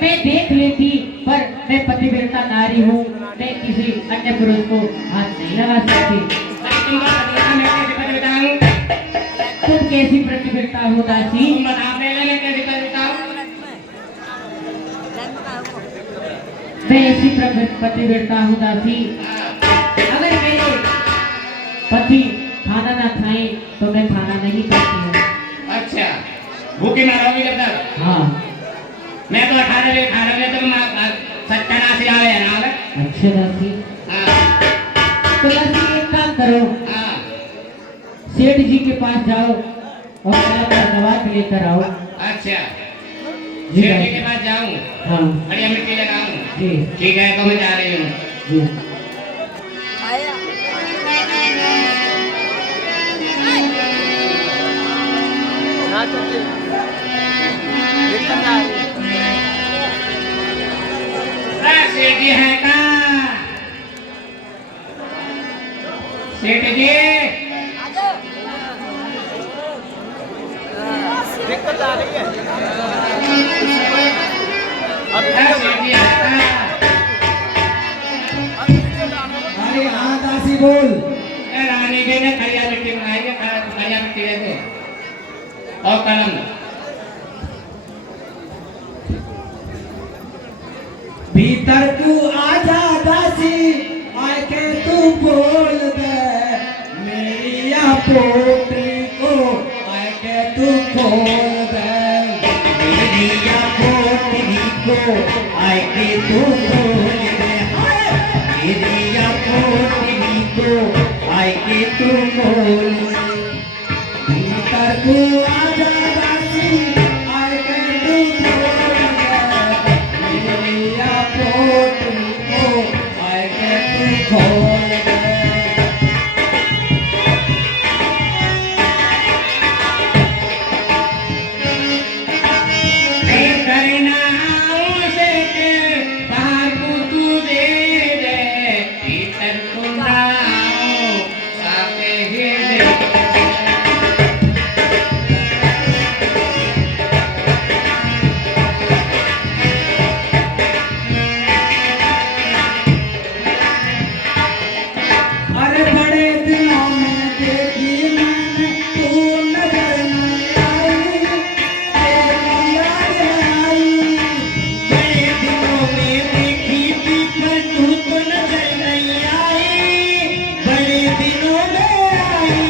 मैं देख लेती, पर मैं पतिव्रता नारी हूँ, मैं किसी अन्य पुरुष को हाथ नहीं लगा सकती। तुम कैसी पतिव्रता हो दासी? तुम बताओ पहले मैं कैसी पतिव्रता हूँ? मैं ऐसी पतिव्रता हूँ दासी, अगर मेरे पति खाना ना खाए तो मैं खाना नहीं खाती हूँ। अच्छा, भूखी ना रहोगी जब तक? हाँ। मैं तो 18 बजे खा रहा हूँ, तुम सत्यानाशी आवे है ना? अच्छा दासी, हाँ तो दासी एक काम करो, हाँ। सेठ जी के पास जाओ और अपना दवा लेकर आओ। अच्छा, जी सेठ जी के पास जाऊँ? हाँ बढ़िया मिट्टी लगाऊँ? जी ठीक है, तो मैं जा रही हूँ। जी। सेठ जी है कहाँ? सेठ जी दिक्कत आ रही है। सेठ जी है कहाँ? अरे हाँ दासी बोल। रानी जी ने खड़िया मिट्टी बनाई है, खड़िया मिट्टी दे दे और कलम। भीतर तू आजा दासी, आके तू बोल दे मेरी या पोटली को, आके तू खोल दे मेरी या पोटली को, आके तू खोल दे मेरी या पोटली को, आके तू खोल दे। भीतर तू आजा दासी, आके तू खोल दे मेरी या पोटली को, आके तू खोल दे। नहीं करना उसे के बाहर को तू दे दे, भीतर को ना साथे ही दे। अरे बड़े दिनों में देखी मैंने तू नजर नहीं आई, तेरी याद आई। बड़े दिनों में देखी थी पर तू तो नजर नहीं आई, बड़े दिनों में आई।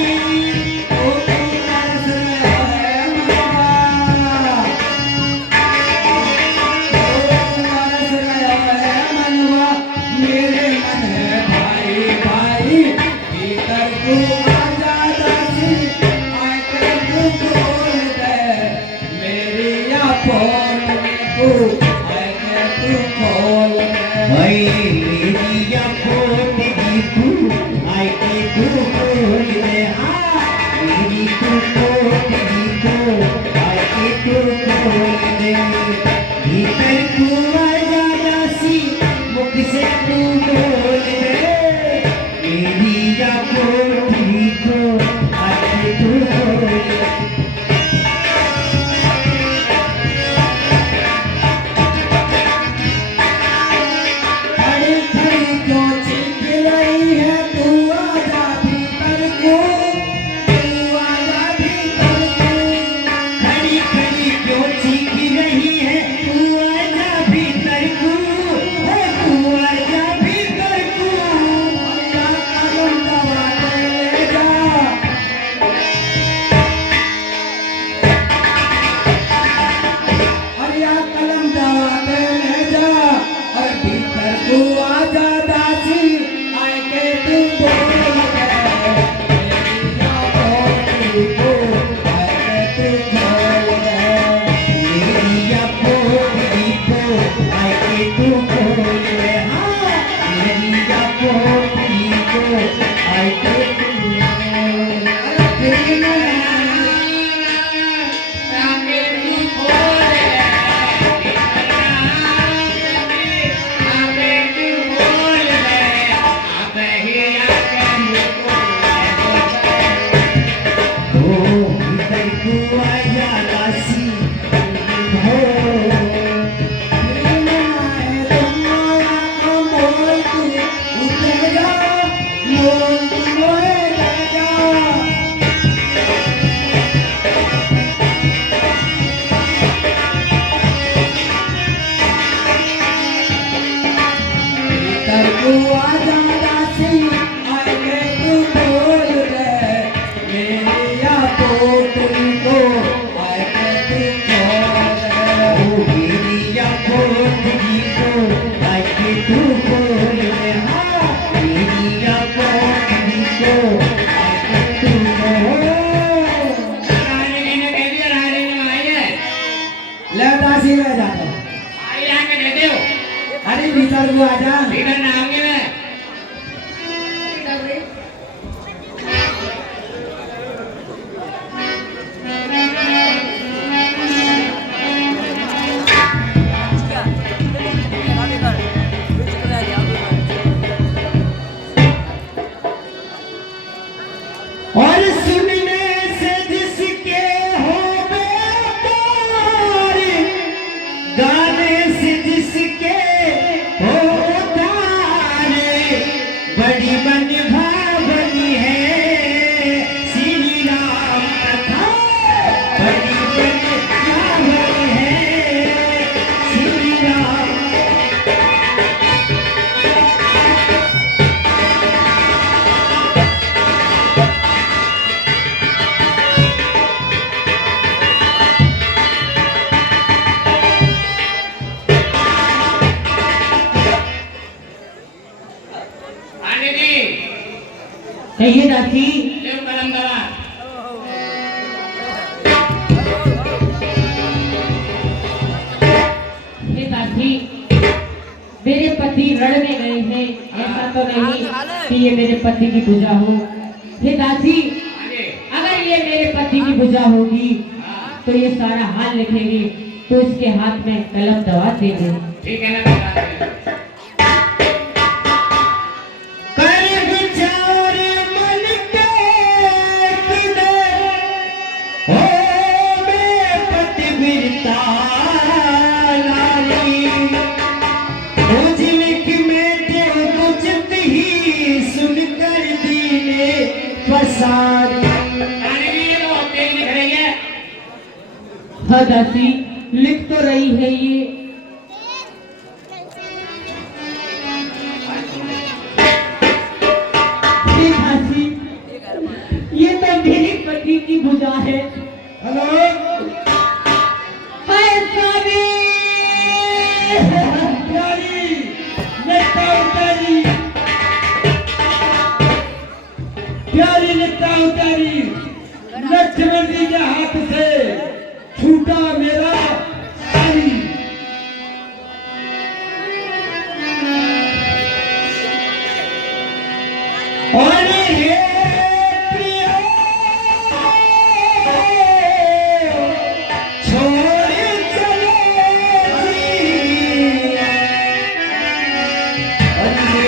ओ तू तरस रहा है मनवा, ओ तरस रहा है मनवा, मेरे मन है भाई भाई। भीतर तू आजा दासी, आके तू खोल दे मेरी या पोटली को, आके तू खोल दे भाई मेरी या पोटली को, आके तू खोल दे। हाँ मेरी तू पोटली को, आके तू खोल दे। भीतर तू आजा दासी, मुख से तू बोल दे मेरी या पोटली को, आके तू खोल दे। खड़ी खड़ी क्यों चीख रही है, तू आजा भीतर को, तू आजा भीतर को। खड़ी खड़ी क्यों चीख रही है, तू आजा भीतर पीटर को आजा पीटर ना आऊंगी मैं। और सुनने से जिसके हो बेकार, गाने से जिसके हो उतार, बड़ी मन भावनी है श्री राम कथा, बड़ी मन भावनी है श्री राम। आने जी कहिए दासी। ले कलम दवा। हे दासी, मेरे पति रण में गए हैं, ऐसा तो नहीं कि ये मेरे पति की पूजा हो। हे दासी, आगे अगर ये मेरे पति की पूजा होगी तो ये सारा हाल लिखेंगे, तो इसके हाथ में कलम दवा दे दे। ठीक है ना बेटा। कर विचार मन के किधर हो मैं पतिव्रता नारी, मुझ लिख में जो उचित ही सुनकर दीने पसारी। आने जी ये तो तेज लिख रही है। हाँ दासी, लिख तो रही है ये। हे दासी, ये तो मेरे पति की भुजा है। हेलो हाय स्वामी, प्यारी नेता उतारी, प्यारी नेता उतारी, लक्ष्मण जी के हाथ से छूटा मेरा सारी। और हे प्रिय छोड़ चले जी, और हे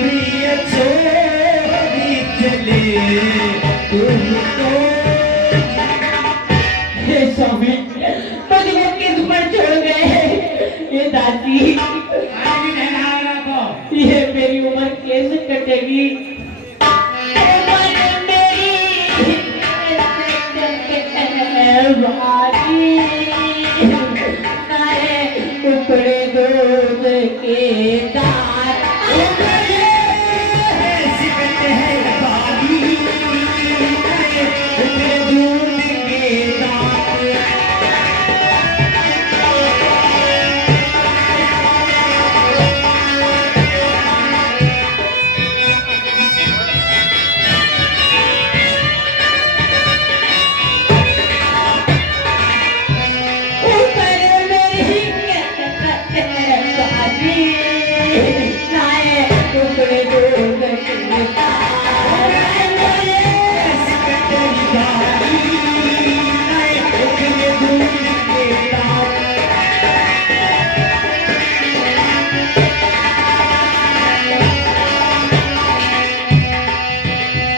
प्रिय छोड़ी चले तुमको जी। हे स्वामी, पति को किस पर छोड़ गए? ये दासी, आने जी ध्यान रखो। ये मेरी उम्र कैसे कटेगी? उम्र मेरी भारी, नारे टुकड़े दूध के दार।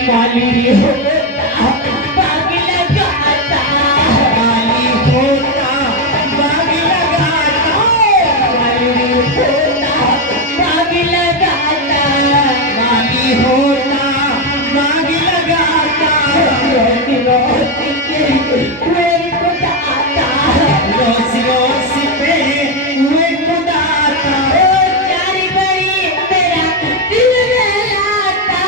माली होता बाग लगाता, माली होता बाग लगाता, माली होता बाग लगाता, माली होता बाग लगाता, रोज रोज के मेरे को दाता, रोज रोज पे मेरे को दाता, चार बड़ी तेरा दिल में लाता।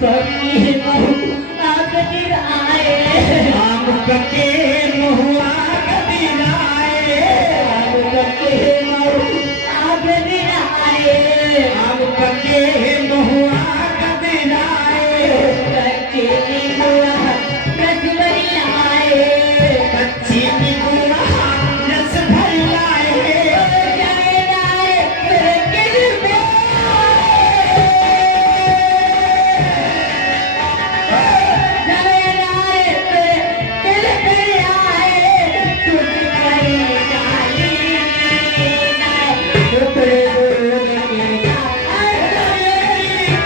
पकी बहु आग दिन आए आम पके महुआ कभी आए आग पके बहु आग दिन आए आम पके महुआ कभी आए कच्ची नींबुआ रसभरी आए कच्ची नींबुआ रस भर लाए जाए जाए तेरे किल में जाए जाए तेरे किल में आए तुझ करी जाई टुकड़े दूध के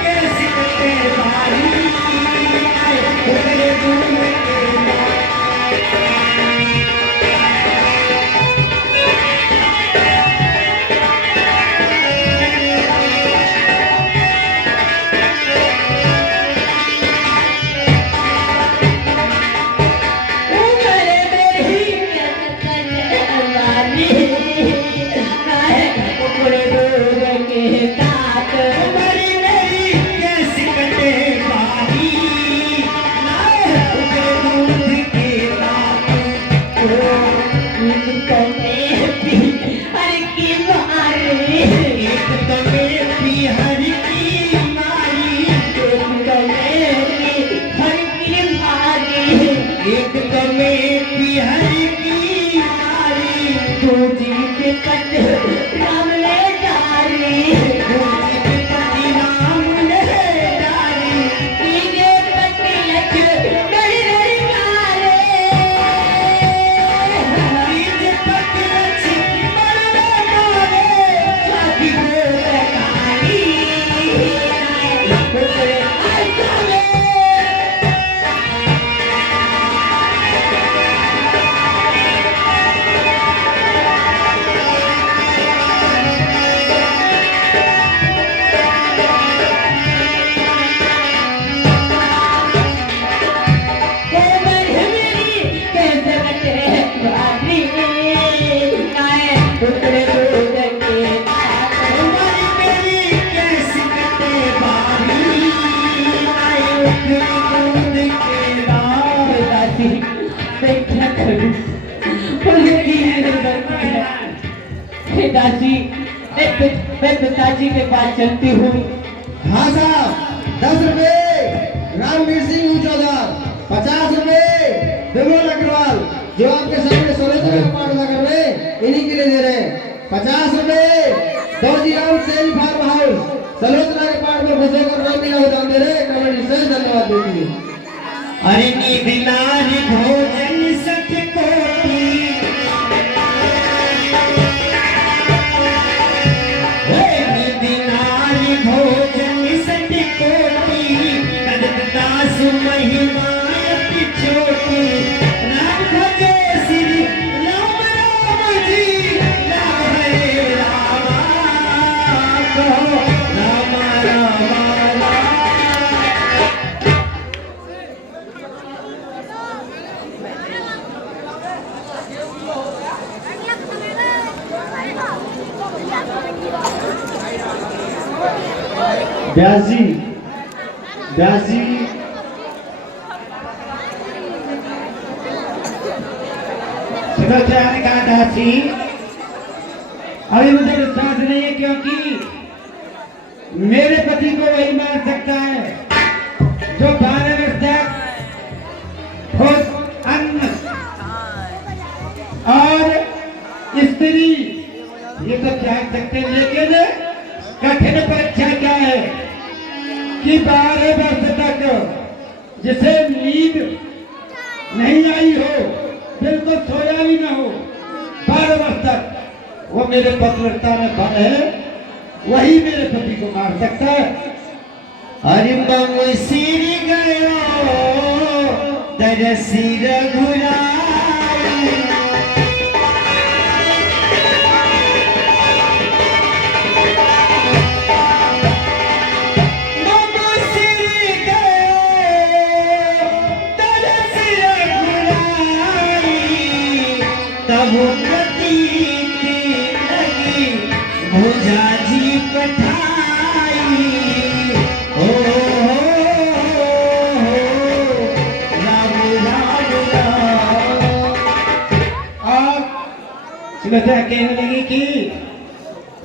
कैसे कटे भाई टुकड़े दूध के उमरे में ही करने वाली काहे टुकड़े दूध के साथ हमारी मेरी कैसे कटे भाई टुकड़े दूध के नाम इनको में भी हर की मारी एक तो मेरी हर की मारी इनको में भी हर की मारी एक तो मेरी हर की मारी तू जीत पट राम ले जारी दूजी के पति नाम ने डाली तीजे पट लख गड़ी गड़ी मारे तीज पति लक्ष्मी मरने मारे साथी को कहानी टुकड़े ऐसा में कैसे कटे बारी काए टुकड़े दूध के हमारी मेरी कैसे कटे भाई आए दूध के नाम दादी मैं क्या करूं दादी मैं पिताजी के पास चलती हूँ हाँ साहब 10 रुपए रामवीर सिंह चौधर 50 रुपए विमल अग्रवाल जो आपके सामने सोलह का पाठ लगा कर रहे हैं, इन्हीं के लिए दे रहे हैं 50 रुपए दौजी राम सेन फार्म हाउस सलोचना के पाठ में घुसे कर राम का उदाहरण दे रहे हैं कमेंट से धन्यवाद देते हैं। अरे नींद नारी भोजन सत कोटि नींद नारी भोजन सत कोटि कदम दास महिमा अति छोटी राम भजे श्री राम राम जी राम हरे रामा कहो राम राम राम व्यास जी सुधाचार्य का दासी अभी मुझे विश्वास नहीं है क्योंकि मेरे पति को वही मार सकता है जो 12 वर्ष तक ठोस अन्न और स्त्री ये तो त्याग सकते हैं, लेकिन कठिन परीक्षा क्या है कि 12 वर्ष तक जिसे नींद नहीं आई हो, बिल्कुल सोया भी ना हो, 12 वर्ष तक वो मेरे पतिव्रता में बंद है, वही मेरे पति को मार सकता है। अरे बंग सिर गयो तर सिर घुराई तब प्रतीत लगी भुजा जी पठाई ओ सुमित्रा कहने लगी कि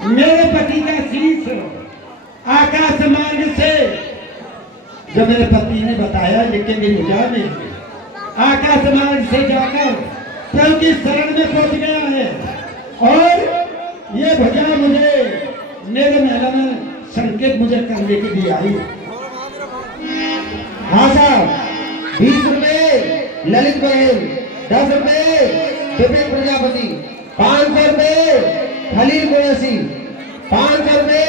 मेरे पति का शीश आकाश मार्ग से, जब मेरे पति ने बताया लेकिन मेरी भुजा में आकाश मार्ग से जाकर प्रभु की शरण में पहुंच गया है, और ये भुजा मुझे मेरे महल में संकेत मुझे करने के लिए आई। हाँ साहब, 20 रुपए ललित बहन, 10 रुपए विपिन प्रजापति, 500 रुपए खलील कुरैशी, 500 रुपए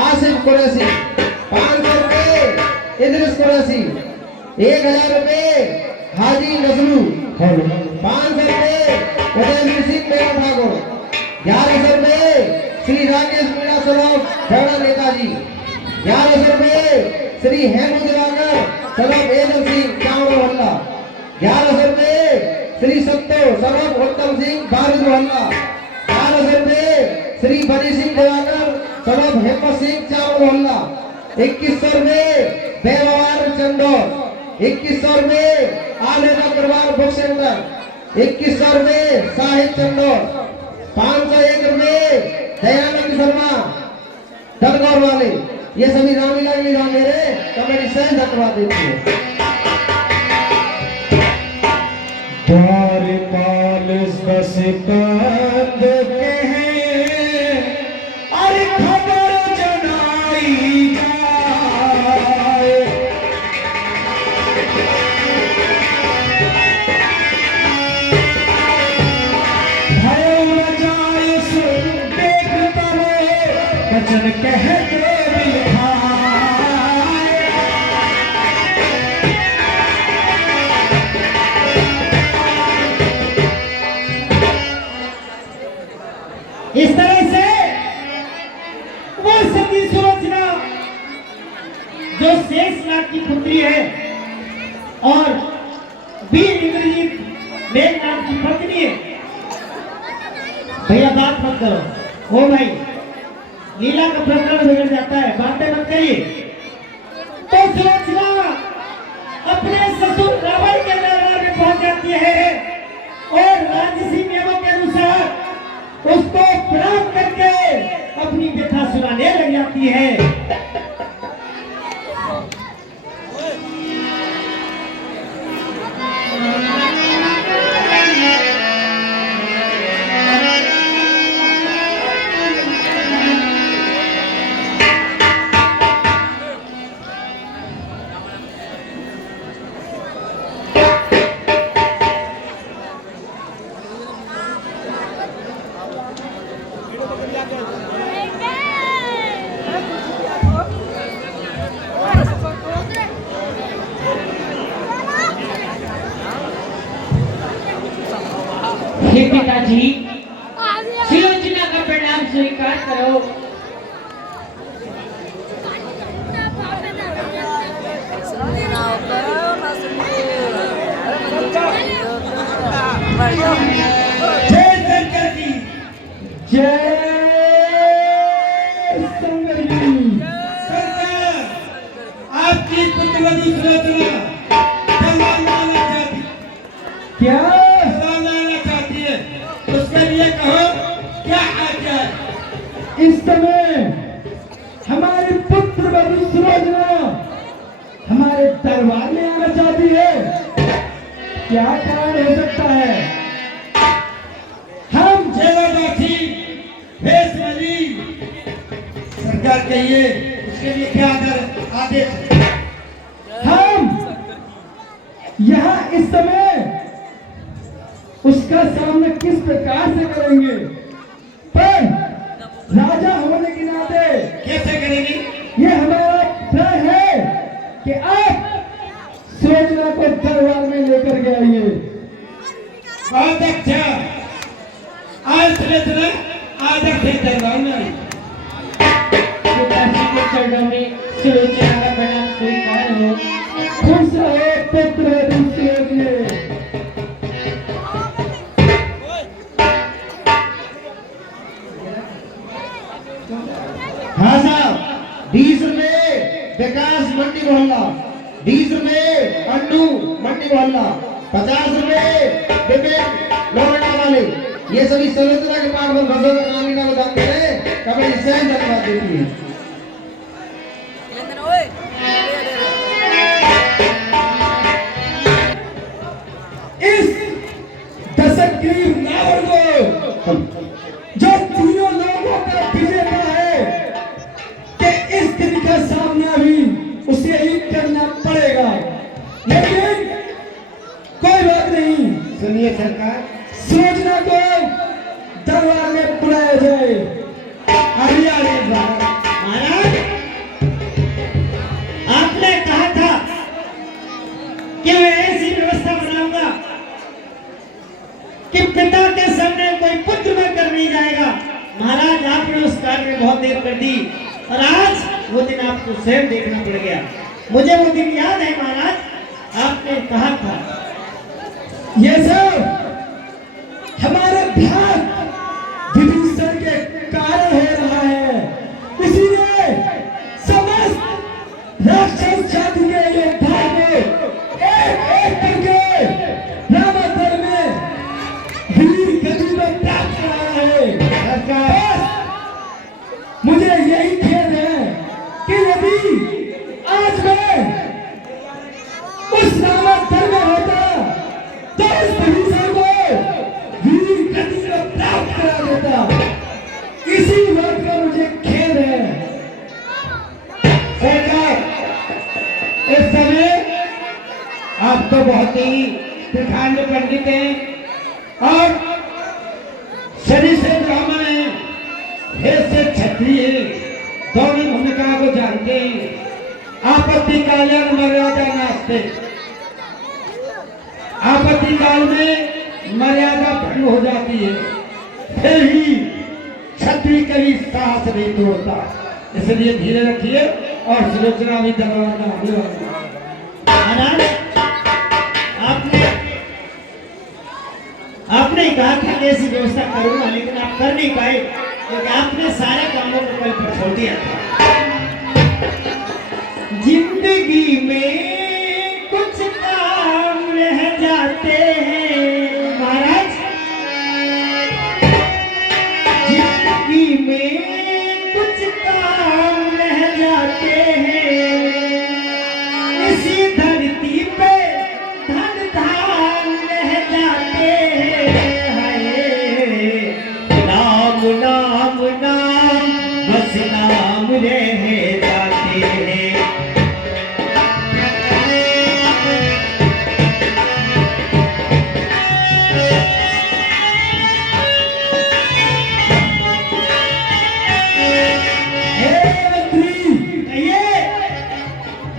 आसिफ कुरैशी, 500 रुपए इद्रिस कुरैशी, 1000 रुपए हाजी नजरू, 500 रुपए उदयवीर सिंह मेरा ठाकुर, 1100 रुपए श्री राकेश मीणा स्वरूप झगड़ा नेताजी, 1100 रुपए श्री हेमू दिवाकर स्वरूप एलन सिंह चावड़ा मोहल्ला, 1100 रुपए श्री सत्तो स्वरूप उत्तम सिंह बारूद मोहल्ला, 1100 रुपए श्री बनी सिंह दिवाकर स्वरूप हेमंत सिंह चावड़ा मोहल्ला, 2100 रुपए बेवार चंदौर, 2100 रुपए आले अग्रवाल बुक सेंटर, 2100 रुपए साहिब चंदौर, 501 रुपए दयानंद शर्मा दरगौर वाले। ये सभी रामलीला के लिए मेरे कमेटी से धन्यवाद देती है। द्वारपाल बस कंद के हैं, अरे खबर जनाई जाए, भय न जाए सुन देख तरे, वचन कह के इस तरह से वो सती सुलोचना जो शेषनाग की पुत्री है और वीर इंद्रजीत मेघनाथ की पत्नी है। भैया बात मत करो, ओ भाई लीला का प्रकरण बिगड़ जाता है, बातें मत करिए। तो सुलोचना अपने ससुर रावण के दरबार में पहुंच जाती है और राजसी नियमों के अनुसार उसको प्रणाम करके अपनी व्यथा सुनाने लग जाती है। हे पिताजी, सुलोचना का प्रणाम स्वीकार करो। जय शंकर की जय शंकर की। सरकार आपकी पुत्रवधू सुलोचना तलवार लाना चाहती, क्या तलवार लाना चाहती है, उसके लिए कहो क्या आज्ञा है। इस समय हमारी पुत्रवधू सुलोचना हमारे दरबार में आना चाहती है, क्या कारण हो सकता है? हम जेवरदासी भेषवली सरकार कहिए उसके लिए क्या आदेश है? हम यहाँ इस समय उसका सामना किस प्रकार से करेंगे, पर राजा होने के नाते कैसे करेंगे? ये हमारा प्रण है कि आप सुलोचना को दरबार में लेकर के आइए। बहुत अच्छा, आज सुलोचना आज अपने दरबार में आई। पिताजी के चरणों में सुलोचना का प्रणाम स्वीकार हो। खुश रहो पुत्रवधू सुलोचना। हाँ साहब, 20 रुपए विकास मंडी मोहल्ला, 20 रुपए अन्नू मंडी मोहल्ला, 50 रुपए विवेक लोहड़ा वाले, ये सभी सलोचना के पाठ में भगवान नाम लीला बताते हैं कभी इससे धन्यवाद देती है। इस दशक की रावण को जो तीनों लोगों का विजेता है कि इस दिन का सामना भी उसे ही करना पड़ेगा, लेकिन कोई बात नहीं। सुनिए सरकार, सूचना को दरबार में बुलाया जाए। अरे महाराज, आपने कहा था कि मैं ऐसी व्यवस्था बनाऊंगा कि पिता के सामने कोई पुत्र बनकर नहीं जाएगा। महाराज, आपने उस कार्य में बहुत देर कर दी और आज वो दिन आपको स्वयं देखना पड़ गया। मुझे वो दिन याद है महाराज, आपने कहा था ये सब हमारे भ्रात विभीषण के कारण हो रहा है, इसीलिए समस्त राक्षस जाति के योद्धाओं को एक एक करके रामायण में वीर गति में प्राप्त कराया है। सरकार, मुझे यही खेद है कि यदि आज मैं उस रामायण में होता तो इस विभीषण को वीर गति में प्राप्त करा देता। इसी बात का मुझे खेद है। सरकार, इस समय आप तो बहुत ही प्रधान पंडित हैं और शरीर से ब्राह्मण हैं, हे से क्षत्रिय हैं, दोनों भूमिका को जानते हैं। आपत्ति कालीन मर्यादा नास्ते, आपत्ति काल में मर्यादा भंग हो जाती है, फिर ही क्षत्रिय कभी साहस नहीं तोड़ता। इसलिए धीरे रखिए और सुलोचना भी दरबार में आने वाली है। महाराज, आपने कहा था कि ऐसी व्यवस्था करूंगा, लेकिन आप कर नहीं पाए क्योंकि आपने सारे कामों को कल पर छोड़ दिया था। जिंदगी में कुछ काम रह जाते हैं महाराज, जिंदगी में कुछ काम रह जाते हैं, इसी धरती पे धन धान रह जाते हैं। हाय, नाम नाम नाम बस नाम रह जाते हैं।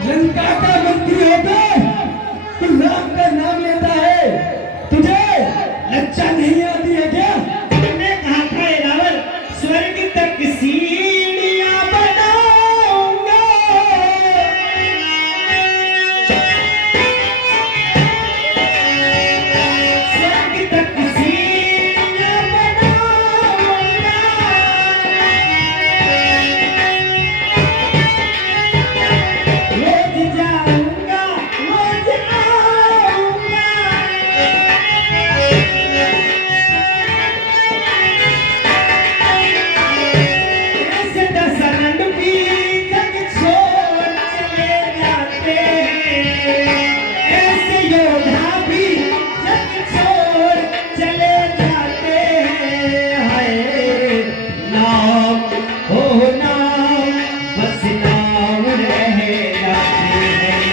लंका का मंत्री होकर तू राम का नाम लेता है, तुझे लज्जा नहीं आती है क्या? तुमने कहा था ये रावण, स्वर्ग तक सीढ़ियां बनाऊंगा, स्वर्ग तक सीढ़ियां बनाऊंगा, रोज जाऊंगा रोज आऊंगा, ऐसे दशरथ भी जग छोड़ चले जाते हैं, ऐसे योद्धा भी जग छोड़ चले जाते हैं। हाय, नाम हो नाम बस नाम रह जाते हैं।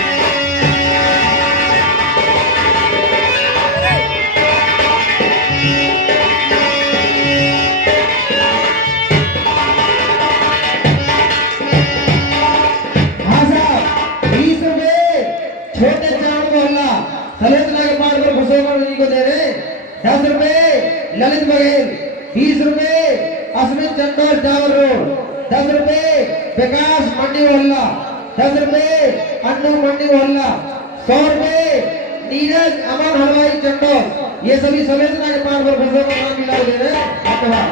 हाँ साहब, 20 रुपए छोटे चावल को हल्ला सलोचना के पाठ पर खुशोमर जी को दे रहे। 10 रुपए ललित बघेल, 20 रुपए अस्मित चंदौर टावर रोड, 10 रुपए विकास मंडी मोहल्ला, 10 रुपए अन्नू मंडी मोहल्ला, 100 रुपए नीरज अमन हलवाई चंदौर। ये सभी सलोचना के पाठ पर खुशोमर नाम लीला दे रहे हैं। धन्यवाद।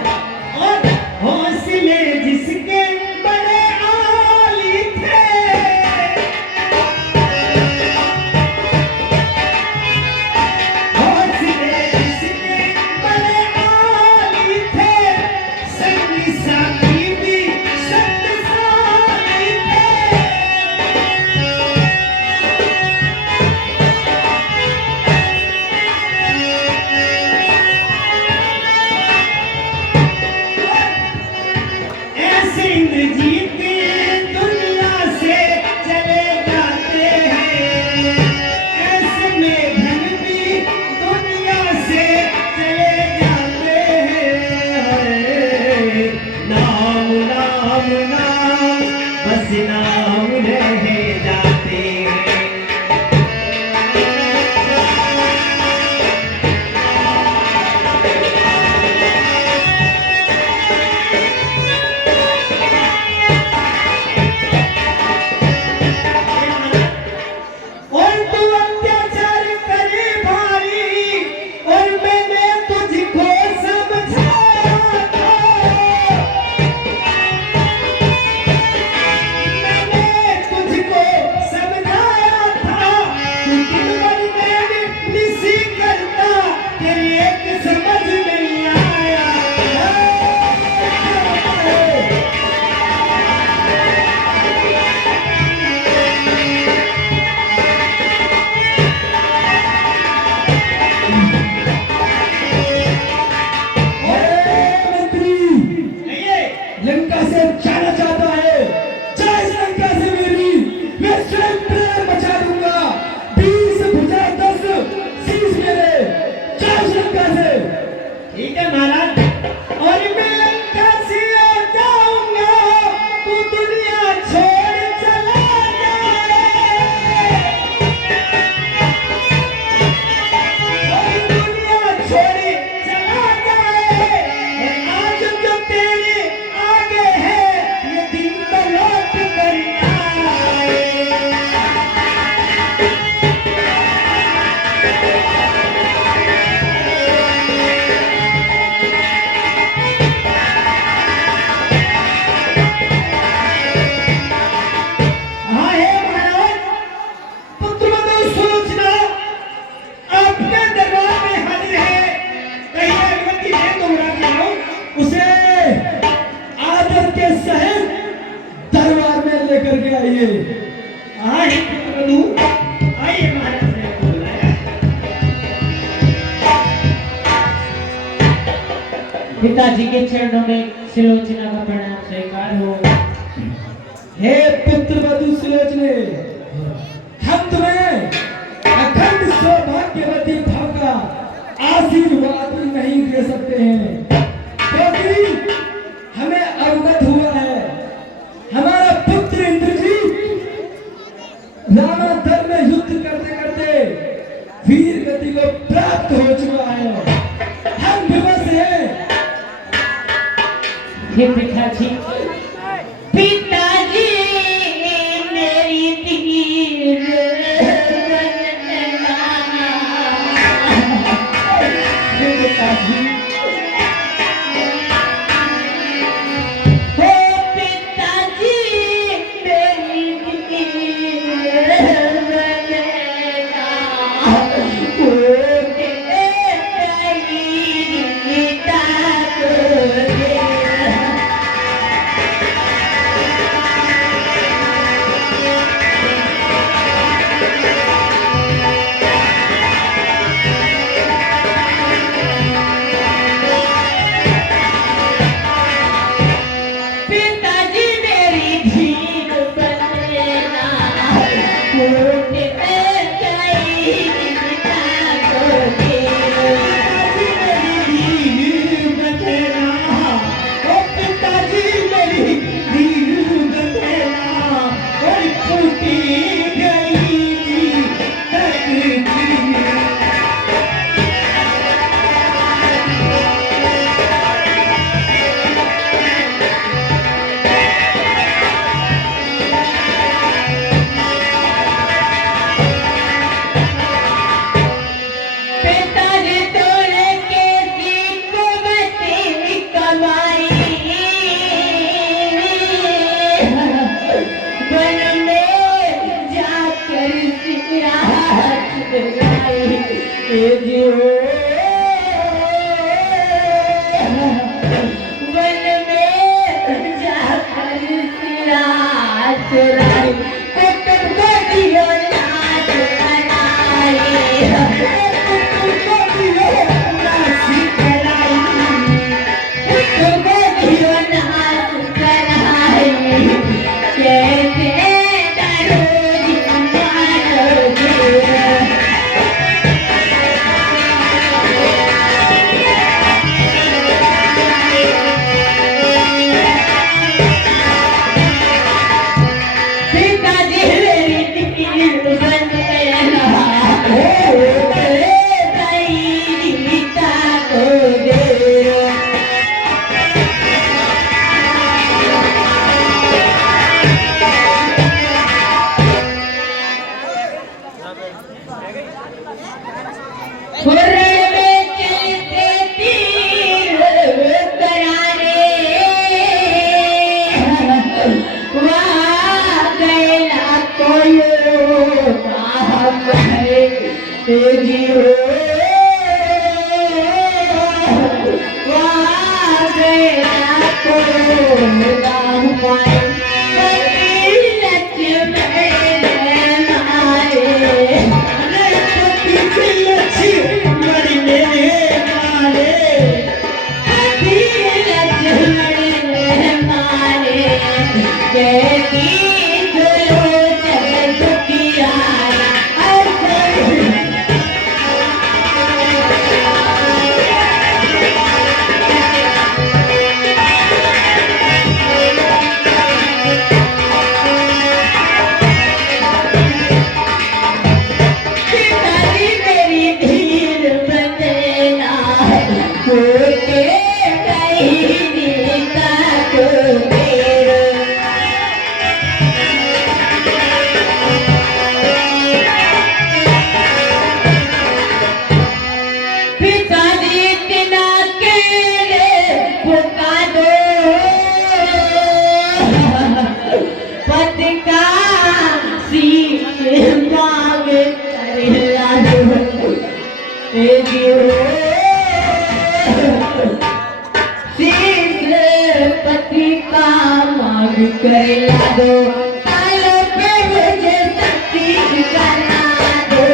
और हौसले जिसके बड़े आली थे, हौसले जिसके बड़े आली पिताजी के चरणों में सिलोचना का प्रणाम स्वीकार हो। हे पुत्र वधु सुलोचने, हम तुम्हें अखंड सौभाग्यवती भाव का आशीर्वाद नहीं दे सकते हैं, क्योंकि हमें अवगत हुआ है हमारा पुत्र इंद्रजीत रामाधर में युद्ध करते करते वीर गति को प्राप्त हो चुका है। हम विवश हैं। ये पिताजी पिताजी मेरी तीर पिताजी हो पिताजी मेरी तीर पिताजी मेरी धीर बनेना कोट में गई पिता को धीर बनेना ओ पिताजी मेरी धीर बनेना और फूटी गई तकदीर। पिताजी तोड़े के सीखो बती कमाई वन में जाकर सिराज लगाई जीओ वन में जाकर सिराज लगाई कुटुंब को दियो नाच बनाई पिताजी मेरी तीर बनेना गीता को दे। खुर्रे में चलते तीर करारे वहाँ गैला कोयो काम है जीओ वहाँ गैला कोयो काम पाए पति का मांग करेला दो तालों पे मुझे शक्ति करना दो।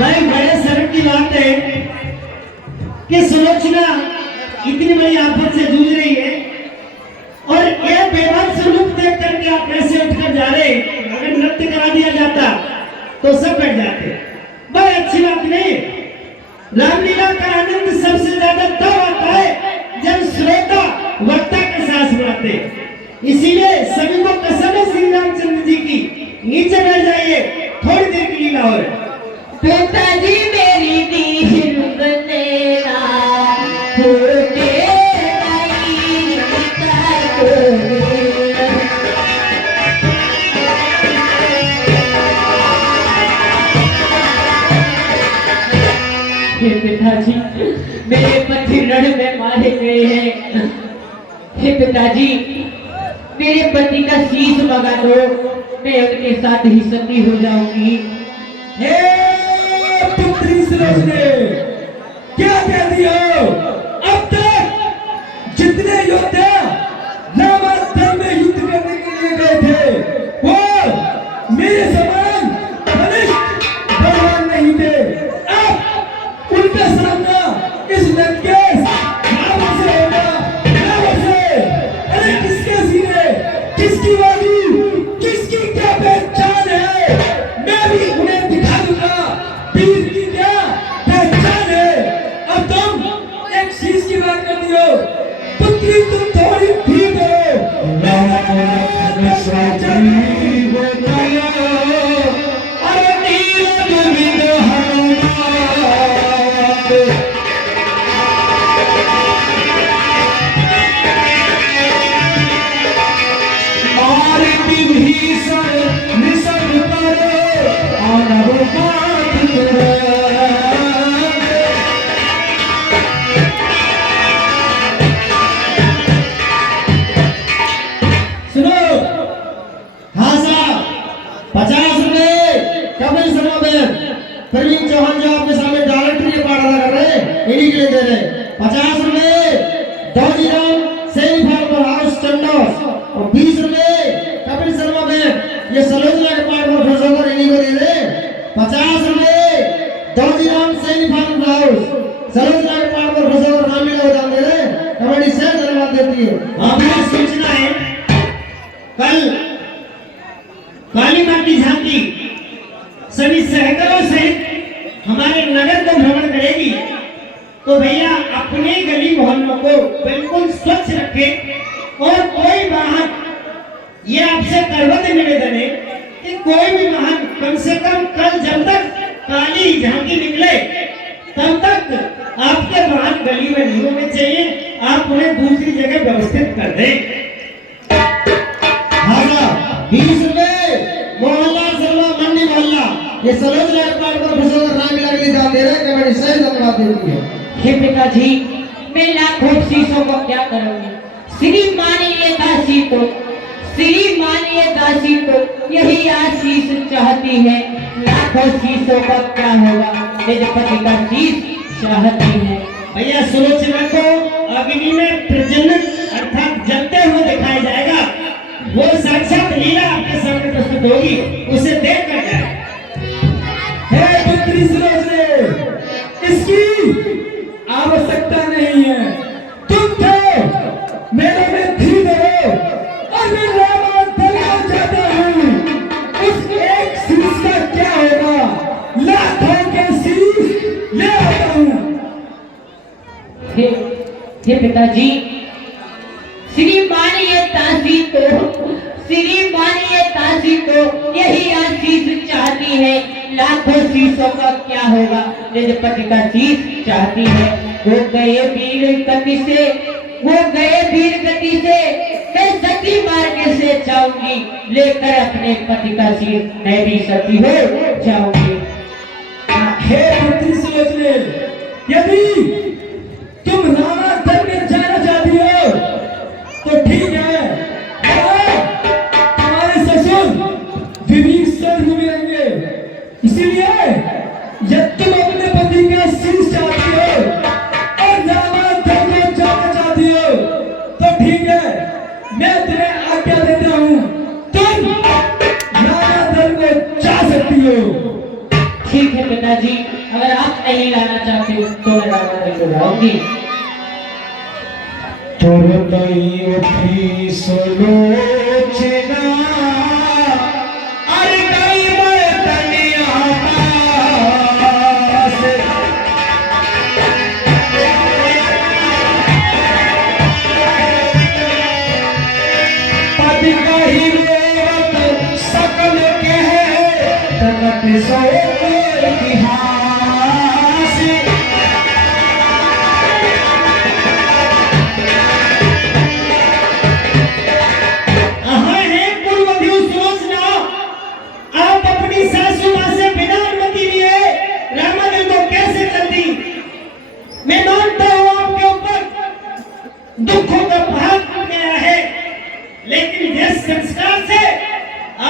भाई बड़े शर्म की बात है कि सुलोचना इतनी बड़ी आफत से जूझ रही है और ये बेवक्त रूप देख करके आप ऐसे उठकर जा रहे। अगर नृत्य करा दिया जाता तो सब बैठ जाते। बड़ी अच्छी बात नहीं। रामलीला का आनंद सबसे ज्यादा तब आता है जब श्रोता वक्ता के साथ बढ़ाते। इसीलिए सभी को कसम है श्री रामचंद्र जी की, नीचे बैठ जाइए, थोड़ी देर की लीला हो रही। पिताजी मेरी दी रुकनेरा होते नहीं हे पिताजी, मेरे पति रण में मारे गए हैं। हे पिताजी, मेरे पति का शीश लगा दो, मैं उनके साथ ही सती हो जाऊंगी। हे पुत्री सुलोचने, क्या कहती हो? अब तक जितने योद्धा रामायण में युद्ध करने के लिए गए थे वो मेरे समान बलिष्ठ बलवान नहीं थे। अब उनका सामना इस लंकेश रावण से होगा, रावण से। अरे किसके सीने, किसकी बाजू, किसकी क्या पहचान है, मैं भी उन्हें दिखा दूंगा। वीर की क्या पहचान है। अब तुम एक शीश की बात करती हो, पुत्री तुम थोड़ी ठीक हो। सुनो, हाँ साहब, 50 रुपए कपिल शर्मा बहन, प्रवीण चौहान जो आपके सामने डायरेक्टरी के पाठ अदा कर रहे हैं, इन्हीं के लिए दे रहे। 50 रुपए दौजीराम सेनी फार्मर हाउस चंडोस और 20 रुपए कपिल शर्मा बहन, ये सलोचना के पाठ पर खर्च होकर इन्हीं को दे रहे। 50 रुपए दौजीराम सेनी फार्मर हाउस सलोचना के पाठ पर खर्च होकर रामलीला को दान दे रहे। कमेटी से धन्यवाद देती है। आपको सूचना है, कल काली मां की झांकी सभी सहकरों सहित हमारे नगर को भ्रमण करेगी, तो भैया अपने गली मोहल्लों को बिल्कुल स्वच्छ रखें और कोई वाहन, ये आपसे करवत निवेदन है कि कोई भी वाहन कम से कम कल जब तक काली झांकी निकले तब तक आपके वाहन गली में नहीं होने चाहिए। आप उन्हें दूसरी जगह व्यवस्थित कर दें। 20 रुपए मोहल्ला शर्मा मंडी मोहल्ला, ये सलोचना के पाठ पर खर्च होकर रामलीला के लिए दान दे रहे हैं। कमेटी से धन्यवाद देती है। हे पिताजी, मैं लाखों शीशों को क्या करूंगी। श्री मानिए दासी को, श्री मानिए दासी को यही आशीष चाहती है। लाखों शीशों का क्या होगा, मेरे पति का शीश चाहती है। भैया सुलोचना को अग्नि में प्रज्वलित अर्थात जलते हुए दिखाया जाएगा। वो साक्षात लीला आपके सामने प्रस्तुत होगी, उसे देख कर जाए। हे पुत्री सुलोचने, इसकी आवश्यकता नहीं है। तुम तो मेरे में थी हो और मैं रामायण बोलना चाहता हूँ। उस एक शीश का क्या होगा, लाखों के शीश ले आता हूँ। हे पिताजी, श्री मानिए दासी को, श्री मानिए दासी को यही आशीष चाहती है। लाखों शीशों का क्या होगा, मेरे पति का शीश चाहती है। वो गए वीर गति से, वो गए वीर गति से, मैं सती मार्ग से जाऊंगी। लेकर अपने पति का शीश मैं भी सती हो जाऊंगी। हे पुत्री सुलोचने, यदि तुम रामायण में जाना चाहती हो तो ठीक है। तुम्हारे ससुर विभीषण भी मिलेंगे, इसीलिए जब तुम अपने पति का शीश चाहती हो और रामायण में जाना चाहती हो तो ठीक है, मैं तुम्हें आज्ञा देता हूँ, तुम रामायण को जा सकती हो। ठीक है पिता पिताजी, अगर आप नहीं लाना चाहते हो तो मैं राधा को लाऊंगी। तुरतई उठी सुलोचना, अरे गई मैं तनिया पास। पद कही रेवत सकल कहे, तनक सो इतिहास। हाँ है पूर्वधि सुलोचना, आप अपनी सासू माँ से बिना अनुमति लिए रामायण को कैसे कर दी? मैं मानता हूँ आपके ऊपर दुखों का पहाड़ टूट गया है, लेकिन जिस संस्कार से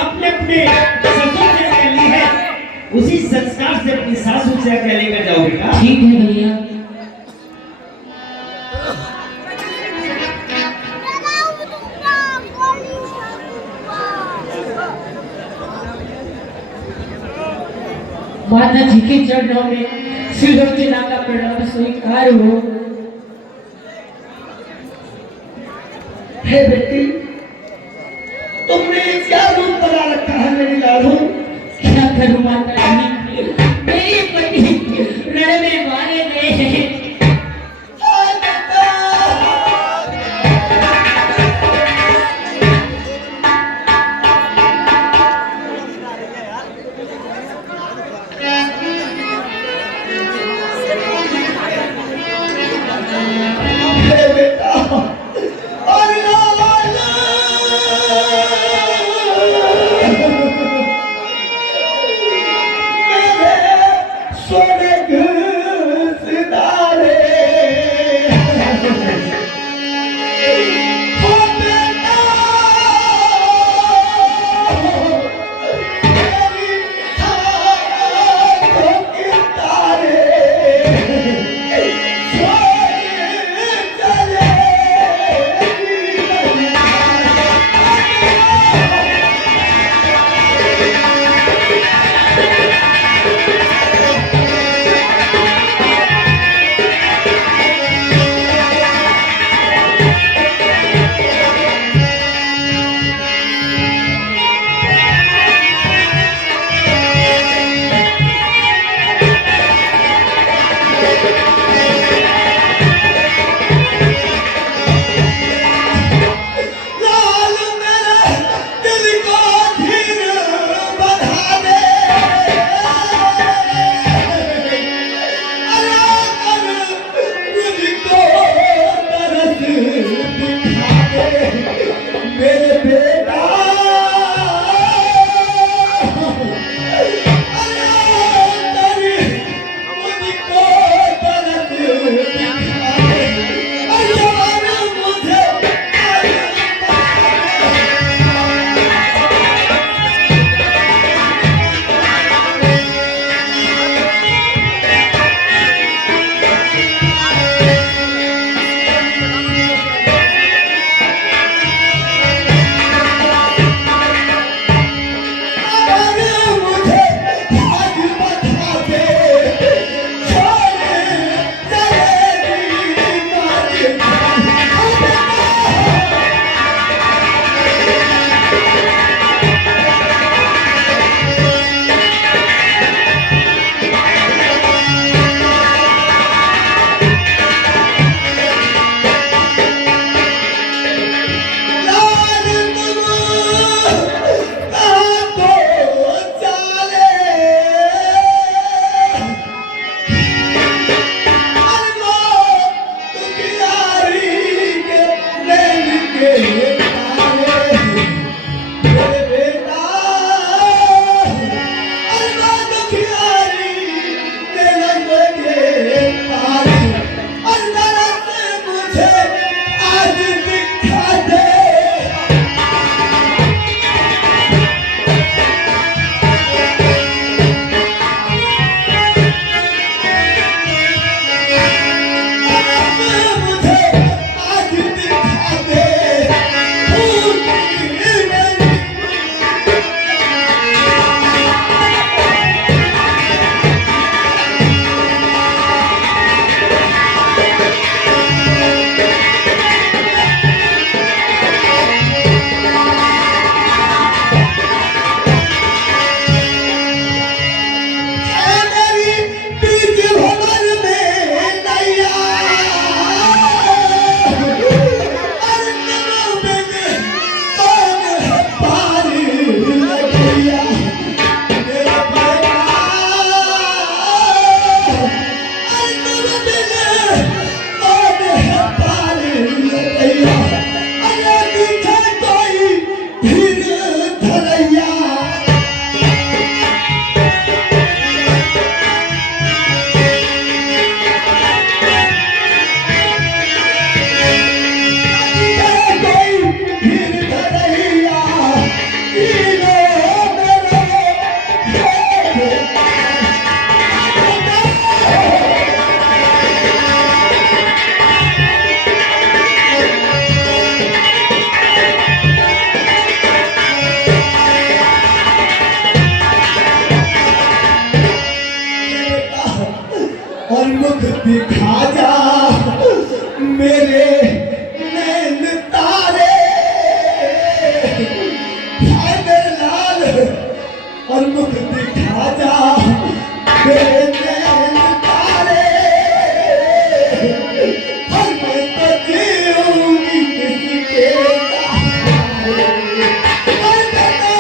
आपने अपने ससुर से कह ली है, उसी संस्कार से अपनी सासू से कह लेकर जाओगे का? ठीक है भैया। माता जी के चरणों में सुलोचना का प्रणाम स्वीकार हो। हे बेटी, तुमने क्या रूप बना रखा है मेरी लाडू? क्या करूं माता जी, मेरे पति रण में मारे गए हैं। हे बेटा, मुख दिखा जा मेरे नैन तारे, हाय मेरे लाल और मुख दिखा जा मेरे नैन तारे, हर मैं तो जीऊंगी किसके सहारे, हर मैं तो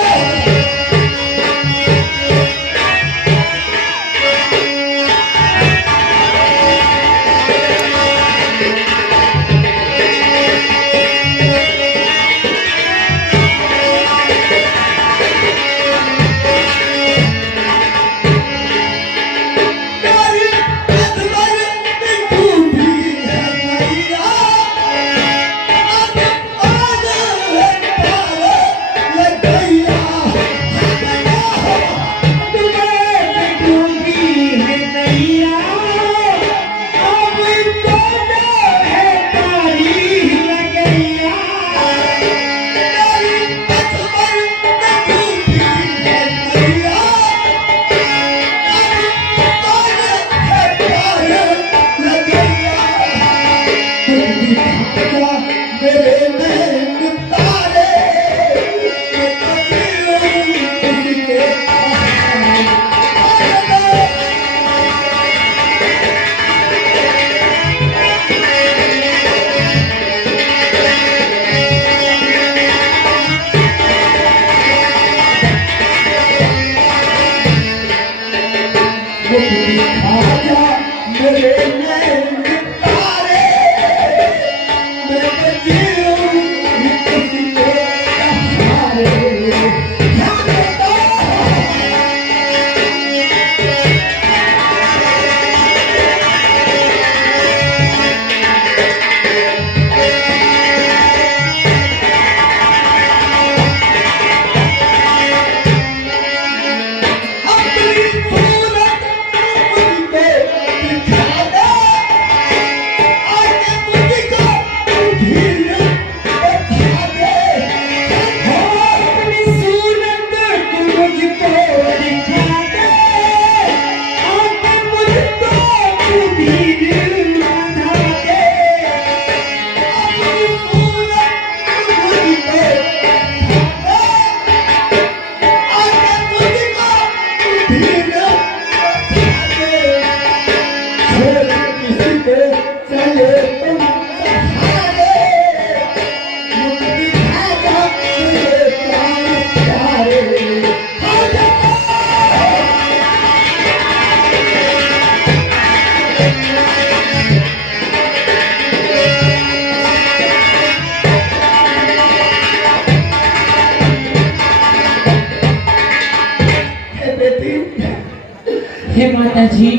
हे माता जी,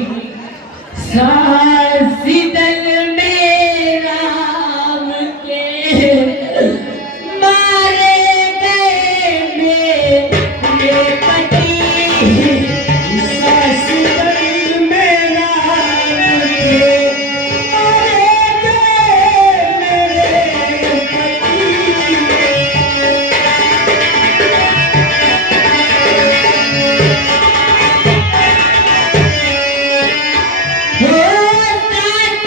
सासी दल में राम के मारे गए मेरे पति, सासी दल में राम के मारे गए मेरे पति। हो साथ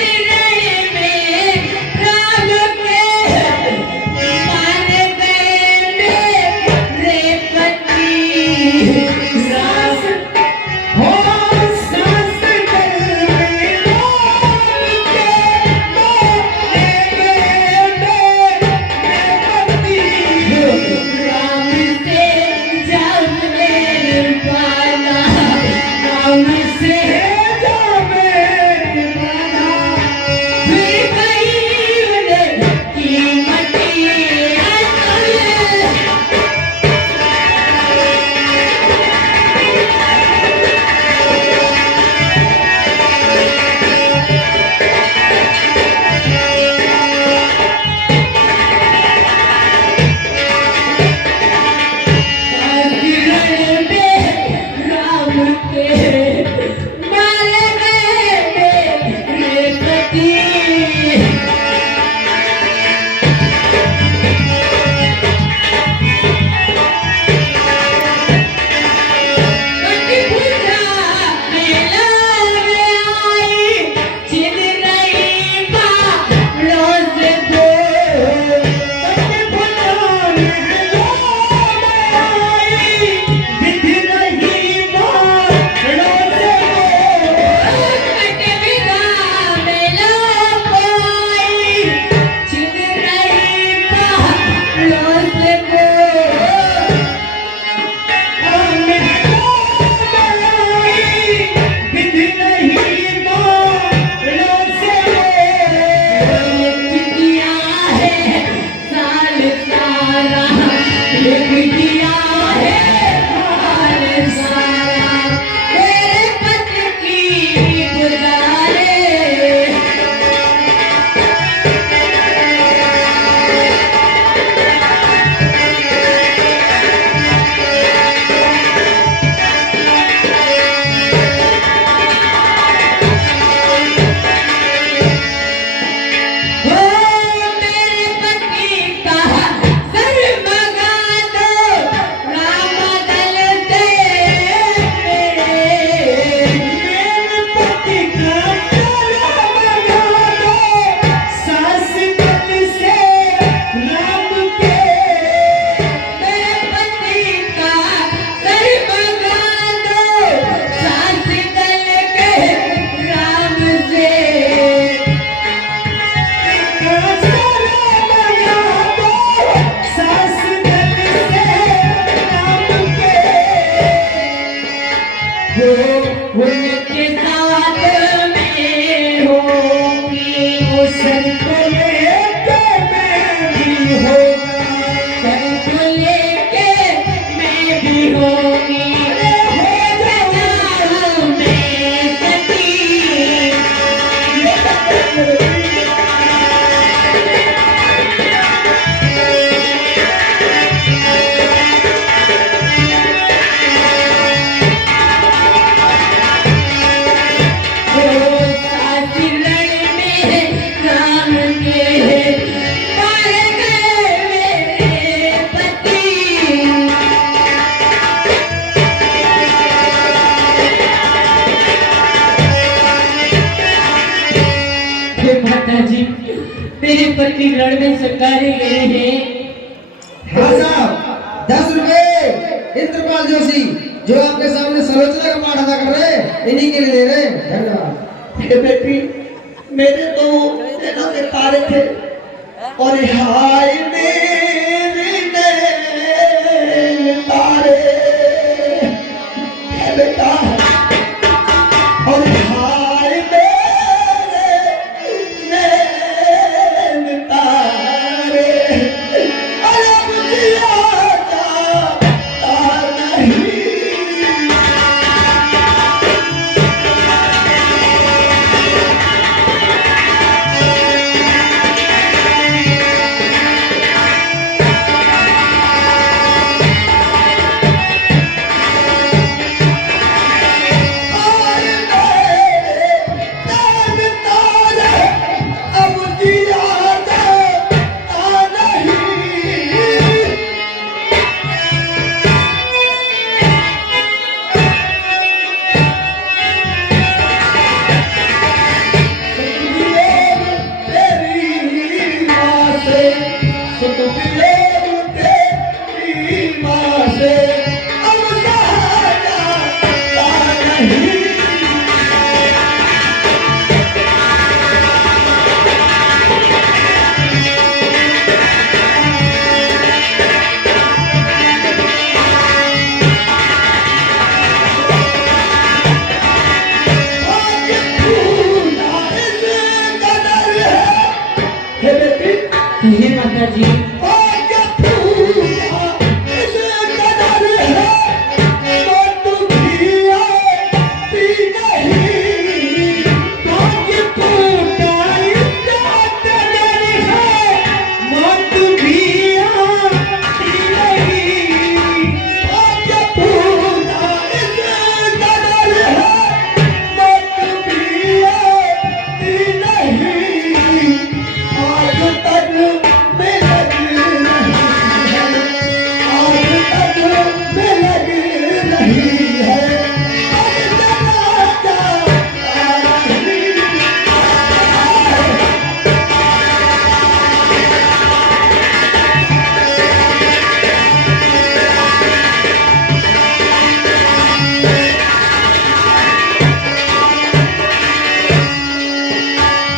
मेरे पति रण में सरकारे गए हैं। हाँ साहब, 10 रुपए इंद्रपाल जोशी जो आपके सामने सरोजना का पाठ अदा कर रहे हैं, इन्हीं के लिए दे रहे हैं। धन्यवाद। हे बेटी, मेरे तो नैना के तारे थे और हाय मेरे नैन तारे, हे बेटा, और हाय मेरे नैन तारे, अरे बुझिया जाता नहीं। कहिए माता जी।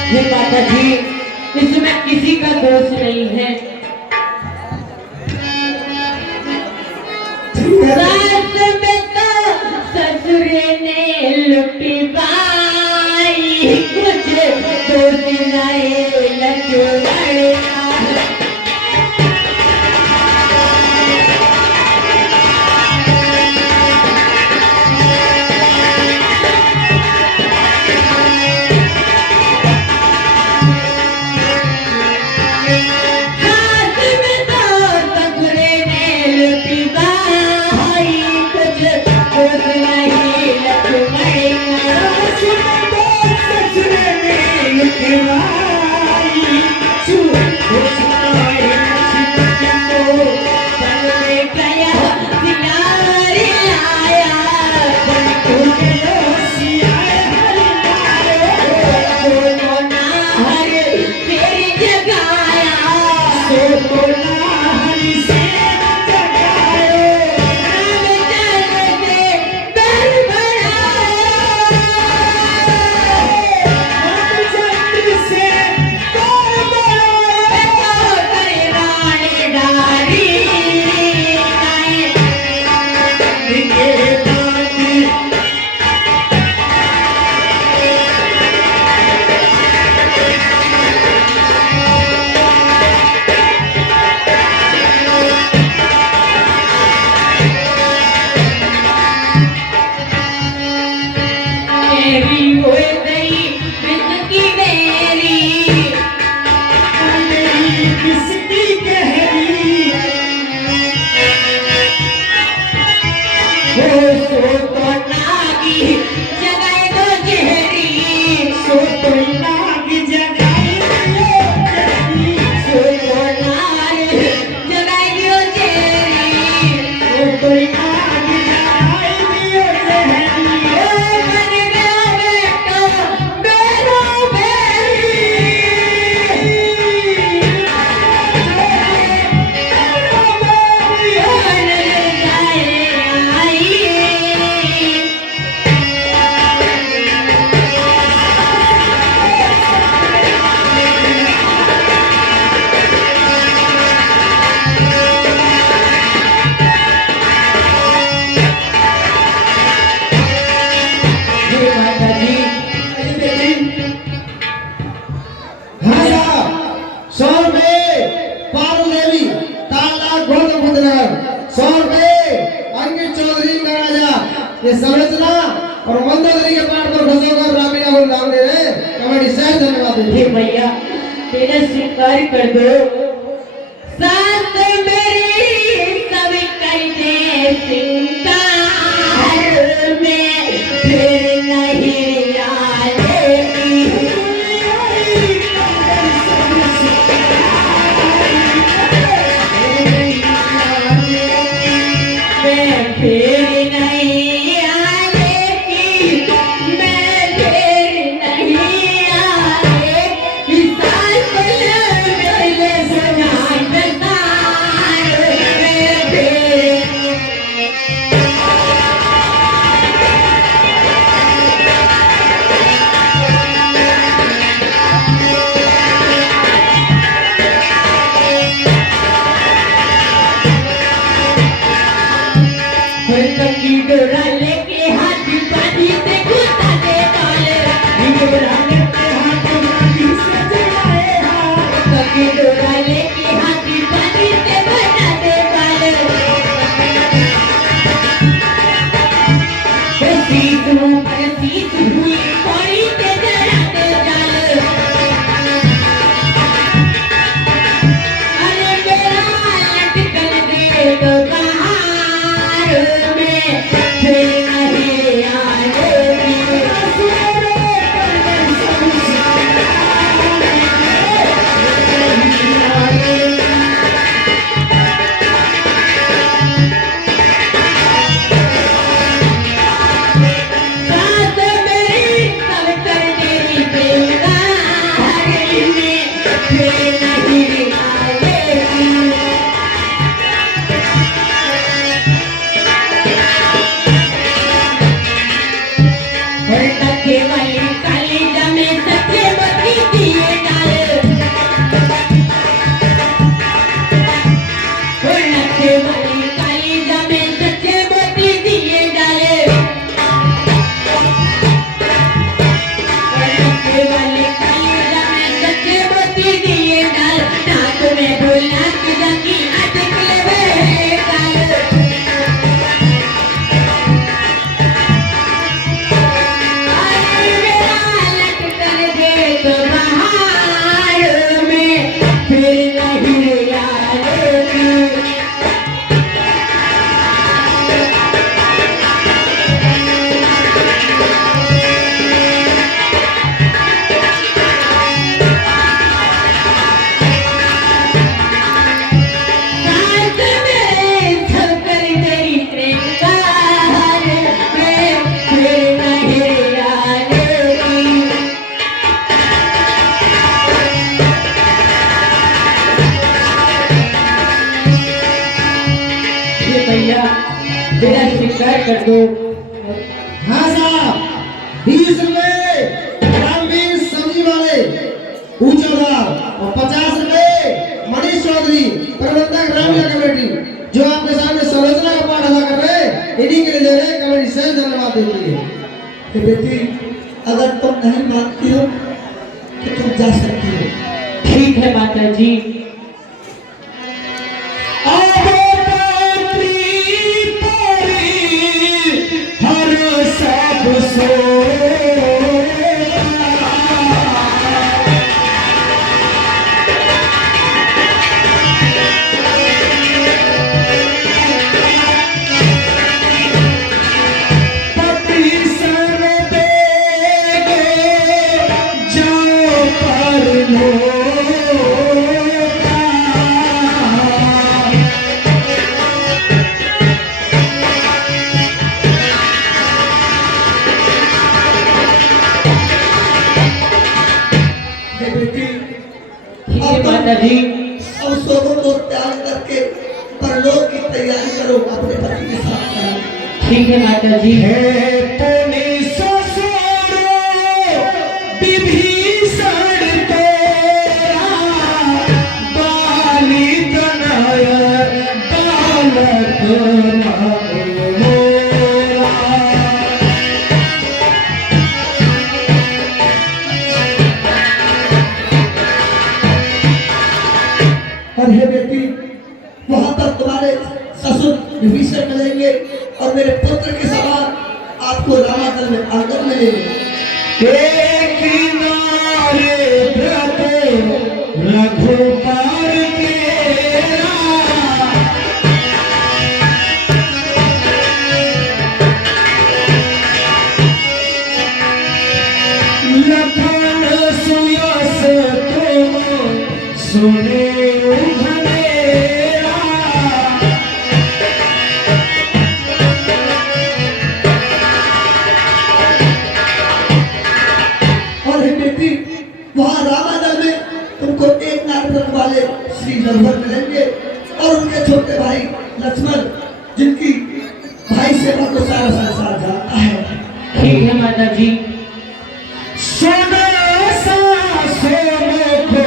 हे माता जी, इसमें किसी का दोष नहीं है। सास में तो ससुर ने लुटी पाई, कुछ दोष नहीं लचुआए। कबड्डी के पाठ में घुसोकर रामीना को नाम दे रहे कबड्डी से धन्यवाद देते हे भैया तेरा स्वीकार कर दो। साथ मेरी सब करते सिंगार में फिर नहीं आएगी। मैं फिर नहीं आएगी, मैं फिर नहीं आएगी। साथ मेरे सजाए बेकार में फिर की डोरा लेके हाथ पानी से घुसा दे डाले। डोरा लेके हाथ पानी से जलाए हाथ। की डोरा लेके हाथ पानी से बना दे डाले। सीत ऊपर सीत हुई पौड़ी से जला दे डाले। अरे मेरा लटकन दे तो कहार में फिर नहीं आएगी। साथ मेरी सब कर तेरी बेकार में फिर नहीं आएगी। नखे वाली काली जमे सच्चे बती दिए डाले। नखे वाली काली जमे सच्चे बती दिए डाले। नखे वाली काली जमे सच्चे बती दिए डाले। नाक में ढोलना की जाकी अटक ले काले। मेरा स्वीकार कर दो। हाँ साहब 20 रुपए ग्रामीण सब्जी वाले ऊंचा दाव और 50 रुपए मनीष चौधरी प्रबंधक ग्रामीण कमेटी जो आपके सामने संरचना का पाठ अदा कर रहे हैं इन्हीं के लिए दे रहे कमेटी से धन्यवाद देती है। बेटी अगर तुम नहीं मानती हो तो तुम जा सकती हो। ठीक है माता जी। माता जी अब सोनों को त्याग करके परलोक की तैयारी करो अपने पति के साथ करो। ठीक है माता जी। और हे बेटी वहां तक तुम्हारे ससुर विभीषण मिलेंगे और मेरे पुत्र के समान आपको राम मिले। के किनारे व्रत रघुबर केरा, लखन सुयस तुम सुने घनेरा। और हे बेटी, वहाँ रामादल में तुमको एक नारायण वाले श्री रघुवर मिलेंगे और उनके छोटे भाई लक्ष्मण, जिनकी भाई सेवा को सारा संसार जानता है। ठीक है माता जी। सुनो सासों को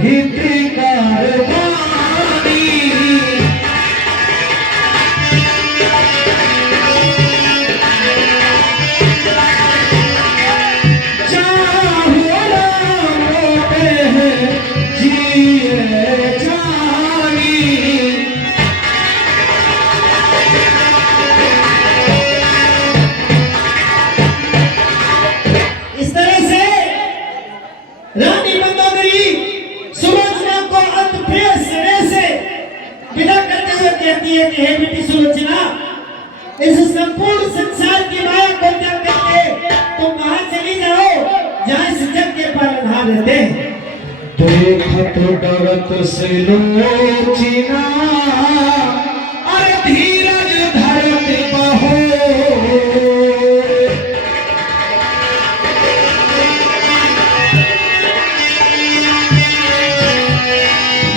हितकार वाणी, चाहो राम में जिए जानी। इस तरह से रानी मंदोदरी सुलोचना को अंतप्रिय सिरे से विदा करते हुए कहती है कि हे बेटी सुलोचना, इस संपूर्ण संसार की माया को त्याग करके तुम वहां चली जाओ जहां इस जग के पालनहार रहते हैं। देखत डरत सिलोचना, अरे धीरज धरत बहो।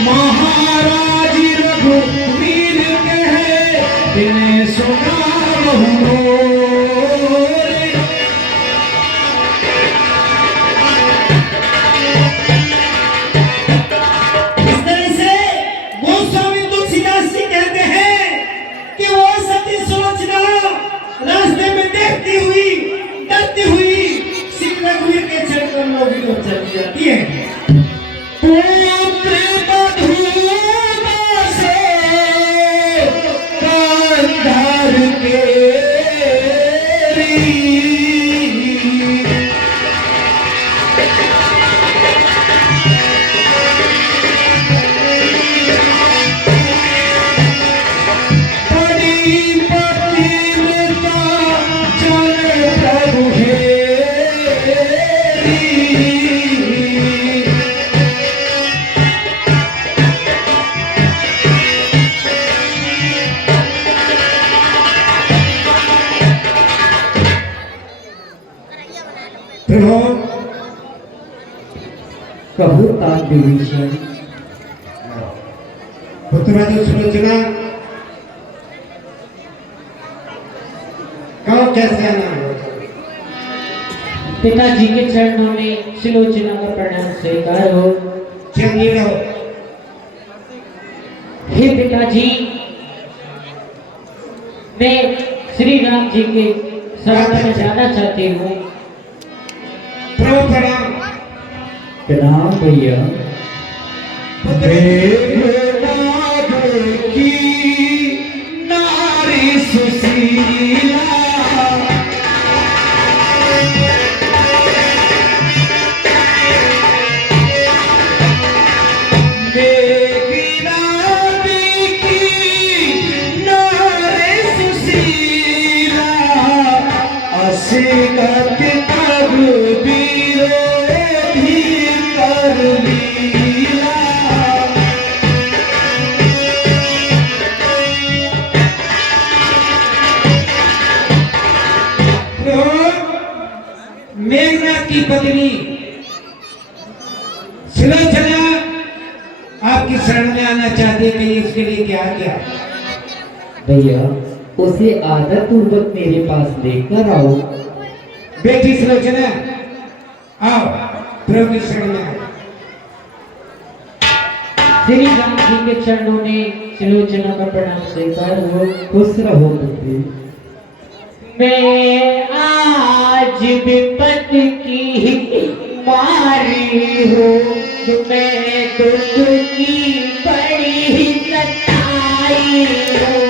महाराज रघुवीर कहे बिने सुना बहु। इस तरह से गोस्वामी तुलसीदास जी कहते हैं कि वो सती सुलोचना रास्ते में देखती हुई डरती हुई श्री रघुवीर के चरण कमलों की ओर चली जाती है। पुत्र बधूमा से कंधर केरी, बड़ी पतिव्रता जन प्रभु हेरी। प्रभु कहो तात विभीषण, पुत्रवधू सुलोचना कहो कैसे आना है? पिताजी के चरणों में सुलोचना का प्रणाम स्वीकार हो। चलिए रहो। हे पिताजी, मैं श्री राम जी के शरण में जाना चाहती हूँ। प्रभु प्रणाम। प्रणाम भैया। मेघनाद की नारी सुशीला, मेघनाद की नारी सुशीला, असिगत तब विरोधी कर लीला। मेघनाथ की पत्नी सुलोचना आपकी शरण में आना चाहती है, कि इसके लिए क्या क्या? भैया उसे आदर पूर्वक मेरे पास लेकर आओ। बेटी सुलोचना आओ, प्रभु की शरण में आओ। श्री राम जी के चरणों में सुलोचना का प्रणाम स्वीकार हो। खुश रहो पुत्री। मैं आज विपत की मारी हूँ, मैं दुख की बड़ी सताई हूँ।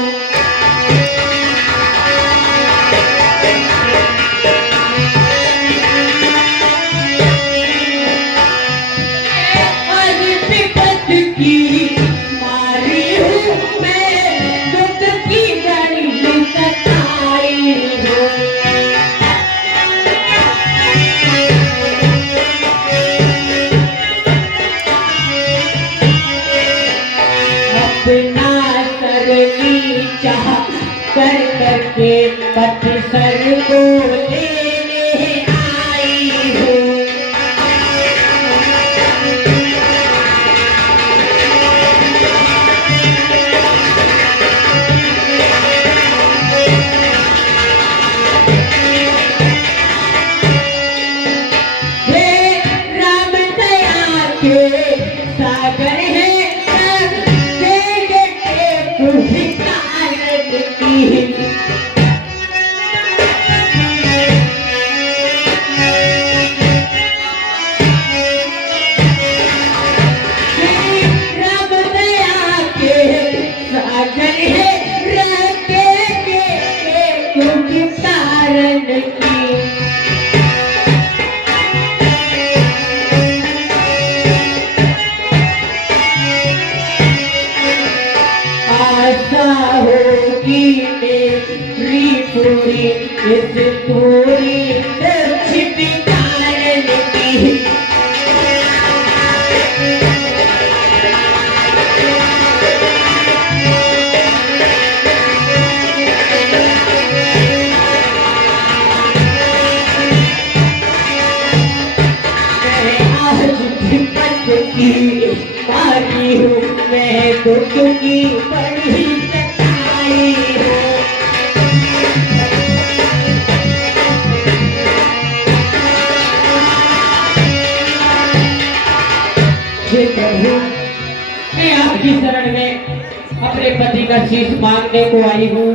की बाकी हूँ, मैं दुख की बड़ी चटाई हूँ। हे प्रभु, मैं आपकी शरण में अपने पति का शीश मांगने को आई हूँ।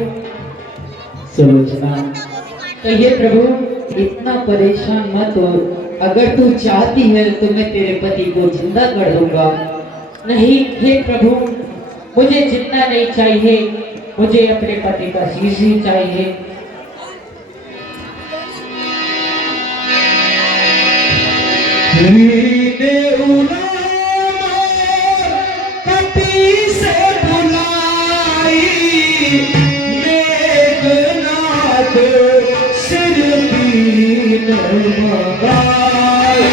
सुलोचना, तो ये प्रभु इतना परेशान मत हो। अगर तू चाहती है तो मैं तेरे पति को जिंदा कर दूंगा। नहीं हे प्रभु, मुझे जिंदा नहीं चाहिए, मुझे अपने पति का शीश ही चाहिए। पति से बुलाई मेघनाथ सिर पीन मगाई।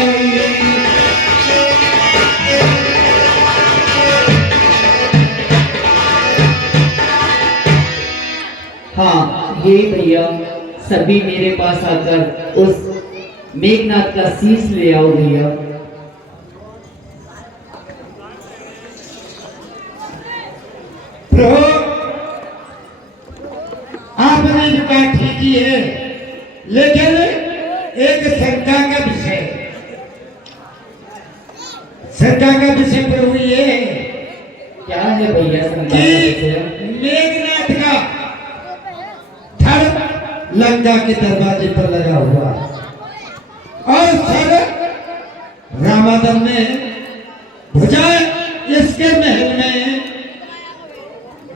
हाँ ये भैया, सभी मेरे पास आकर उस मेघनाथ का शीश ले आओ भैया। प्रभु, आपने जो बात ठीक की है, लेकिन एक शंका का विषय, शंका का विषय प्रभु ये है क्या है भैया शंका का कि विषय? मेघनाथ का धड़ लंका के दरवाजे पर लगा हुआ है और सर रामादन ने भुजा इसके महल में।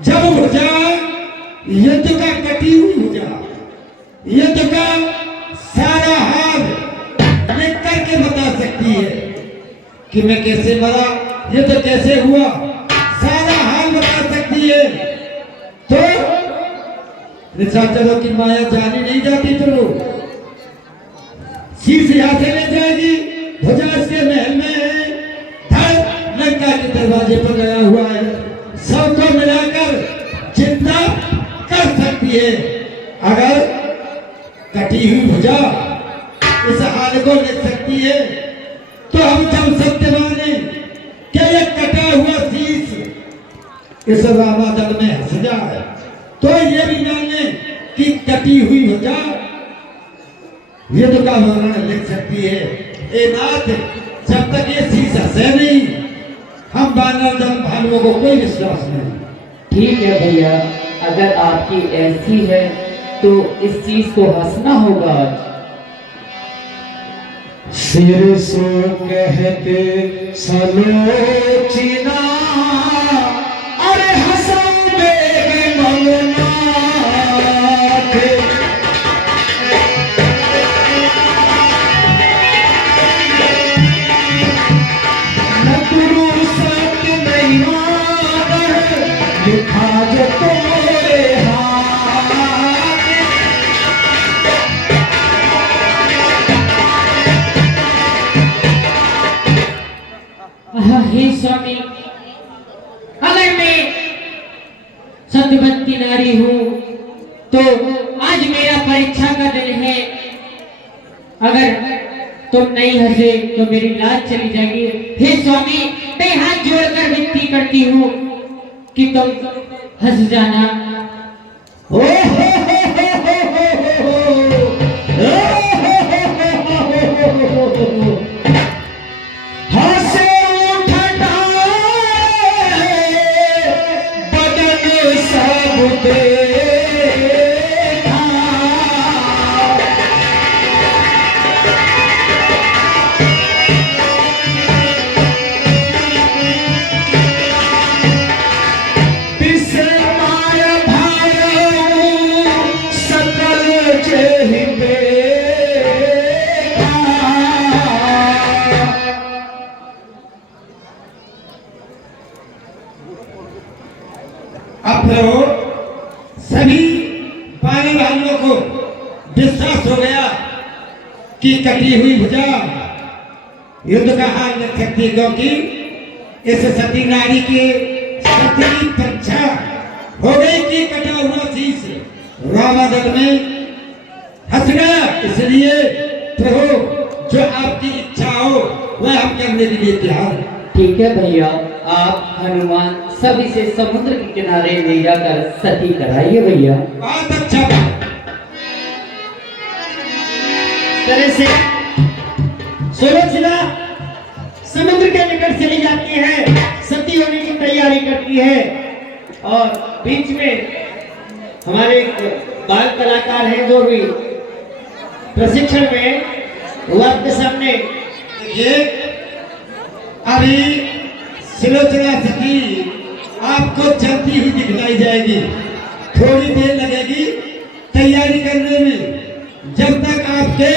जब भुजा युद्ध का कटी हुई भुजा, युद्ध का सारा हाल लिख करके बता सकती है कि मैं कैसे मरा, युद्ध कैसे हुआ, सारा हाल बता सकती है। तो निशाचरों की माया जानी नहीं जाती। चलो शीश यहाँ से ले जाएगी, भुजा इसके महल में है, धड़ लंका के दरवाजे पर लगा हुआ है। सबको मिलाकर जितना कर सकती है। अगर कटी हुई भुजा इस हाल को ले सकती है तो हम जब सत्य माने कि ये कटा हुआ शीश इस रामादल में हंस जाए, तो ये भी माने कि कटी हुई भुजा युद्ध का वर्णन लिख सकती है। ए नाथ, जब तक ये शीश हंसे नहीं, हम बानर दल भालुओं को कोई विश्वास नहीं। ठीक है भैया, अगर आपकी ऐसी है तो इस चीज को हंसना होगा। सिर सो कहते सलोचना, अरे हंसोगे मंगनाथ। न गुरु सत्य नहीं मागर, लिखा जो तुम्हारे हाथ। हे स्वामी, अगर मैं सत्यवती नारी हूँ तो आज मेरा परीक्षा का दिन है। अगर तुम नहीं हंसे तो मेरी लाज चली जाएगी। हे स्वामी, मैं हाथ जोड़कर विनती करती हूँ कि तुम हंस जाना। ओ हंसे उठता बदन सब देखा। विस्मय भाव सकल चेहि देखा। अब सभी बारह भाइयों को विश्वास हो गया कि कटी हुई भुजा युद्ध का हाल रख सकती है, क्योंकि इस सती नारी के सती की परीक्षा हो गई कि कटा हुआ शीश रामादल में हंस गया। इसलिए प्रभु, जो आपकी इच्छा हो वह हम करने के लिए तैयार। ठीक है भैया, आप हनुमान सभी से समुद्र के किनारे ले जाकर सती कराइए भैया। बहुत अच्छा। तरह से सुलोचना समुद्र के निकट चली जाती है, सती होने की तैयारी करती है और बीच में हमारे एक बाल कलाकार हैं जो भी प्रशिक्षण में वो आपके सामने ये अभी सुलोचना सती आपको चलती हुई दिखलाई जाएगी, थोड़ी देर लगेगी तैयारी करने में। जब तक आपके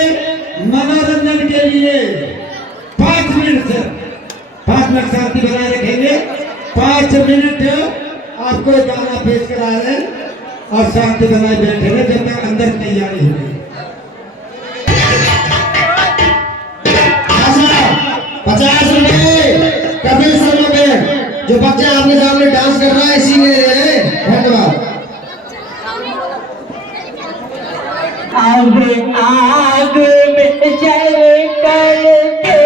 मनोरंजन के लिए 5 मिनट शांति बनाए रखेंगे। 5 मिनट आपको गाना पेश करा रहे और शांति बनाए बैठे रहे जब तक अंदर तैयारी होगी। 50 रुपए कपिल शर्मा में जो बच्चा आपके सामने डांस कर रहा है इसी में दे रहे हैं। धन्यवाद। अब आग में जल करके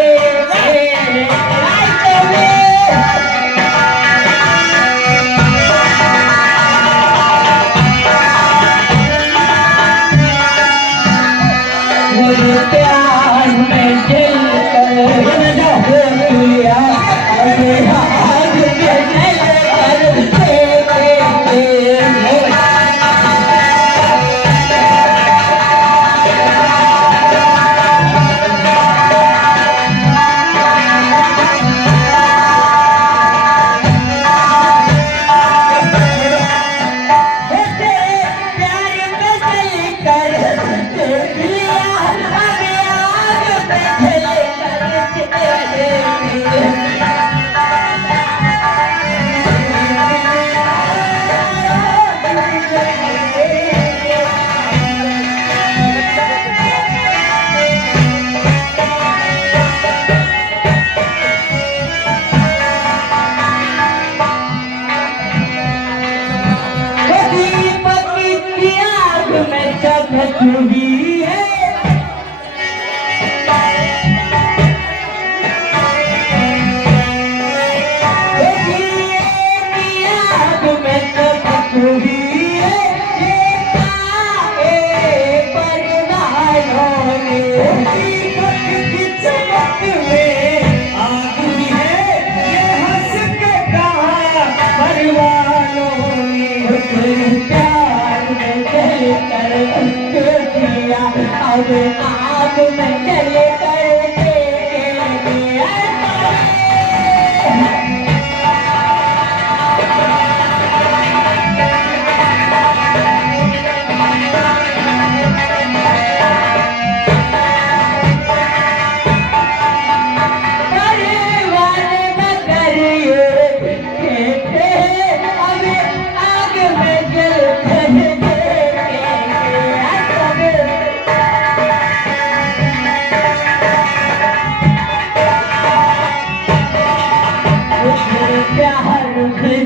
प्यार में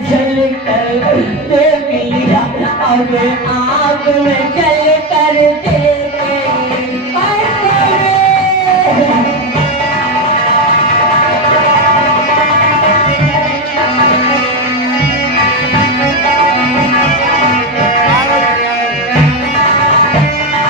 जल कर दिया, अब आग में जल करके आग में जल करके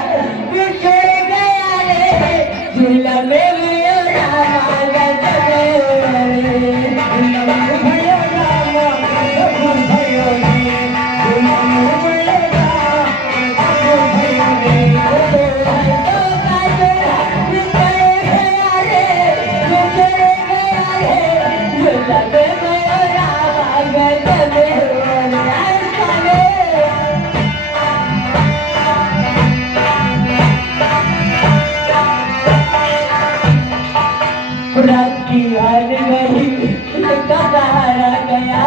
आग में जल कर याद गई सहारा गया,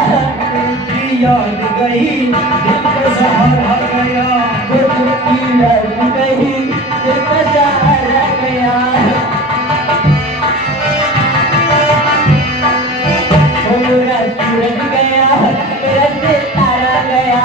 याद गई सहारा गया, याद गई सहारा गया, मेरा सूरज गया, मेरा सितारा गया।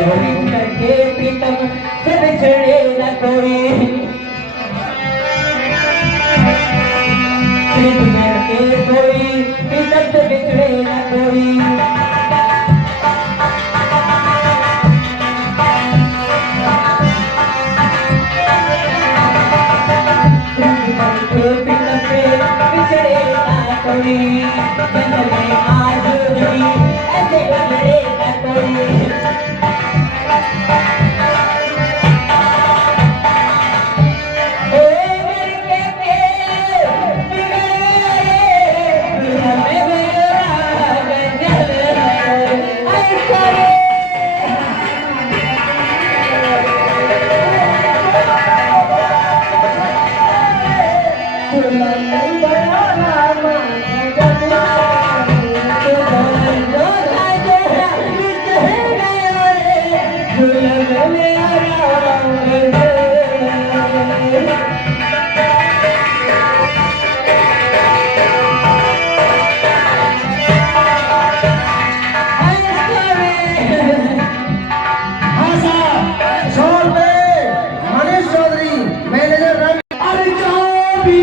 के प्रीतम सब छड़े न कोई के कोई प्रीतम से बिछड़े न कोई के प्रीतम से बिछड़े न कोई जन्म में आज नहीं ऐसे बिछड़े न कोई मनीष चौधरी मैनेजर रंग अरे जाओ भी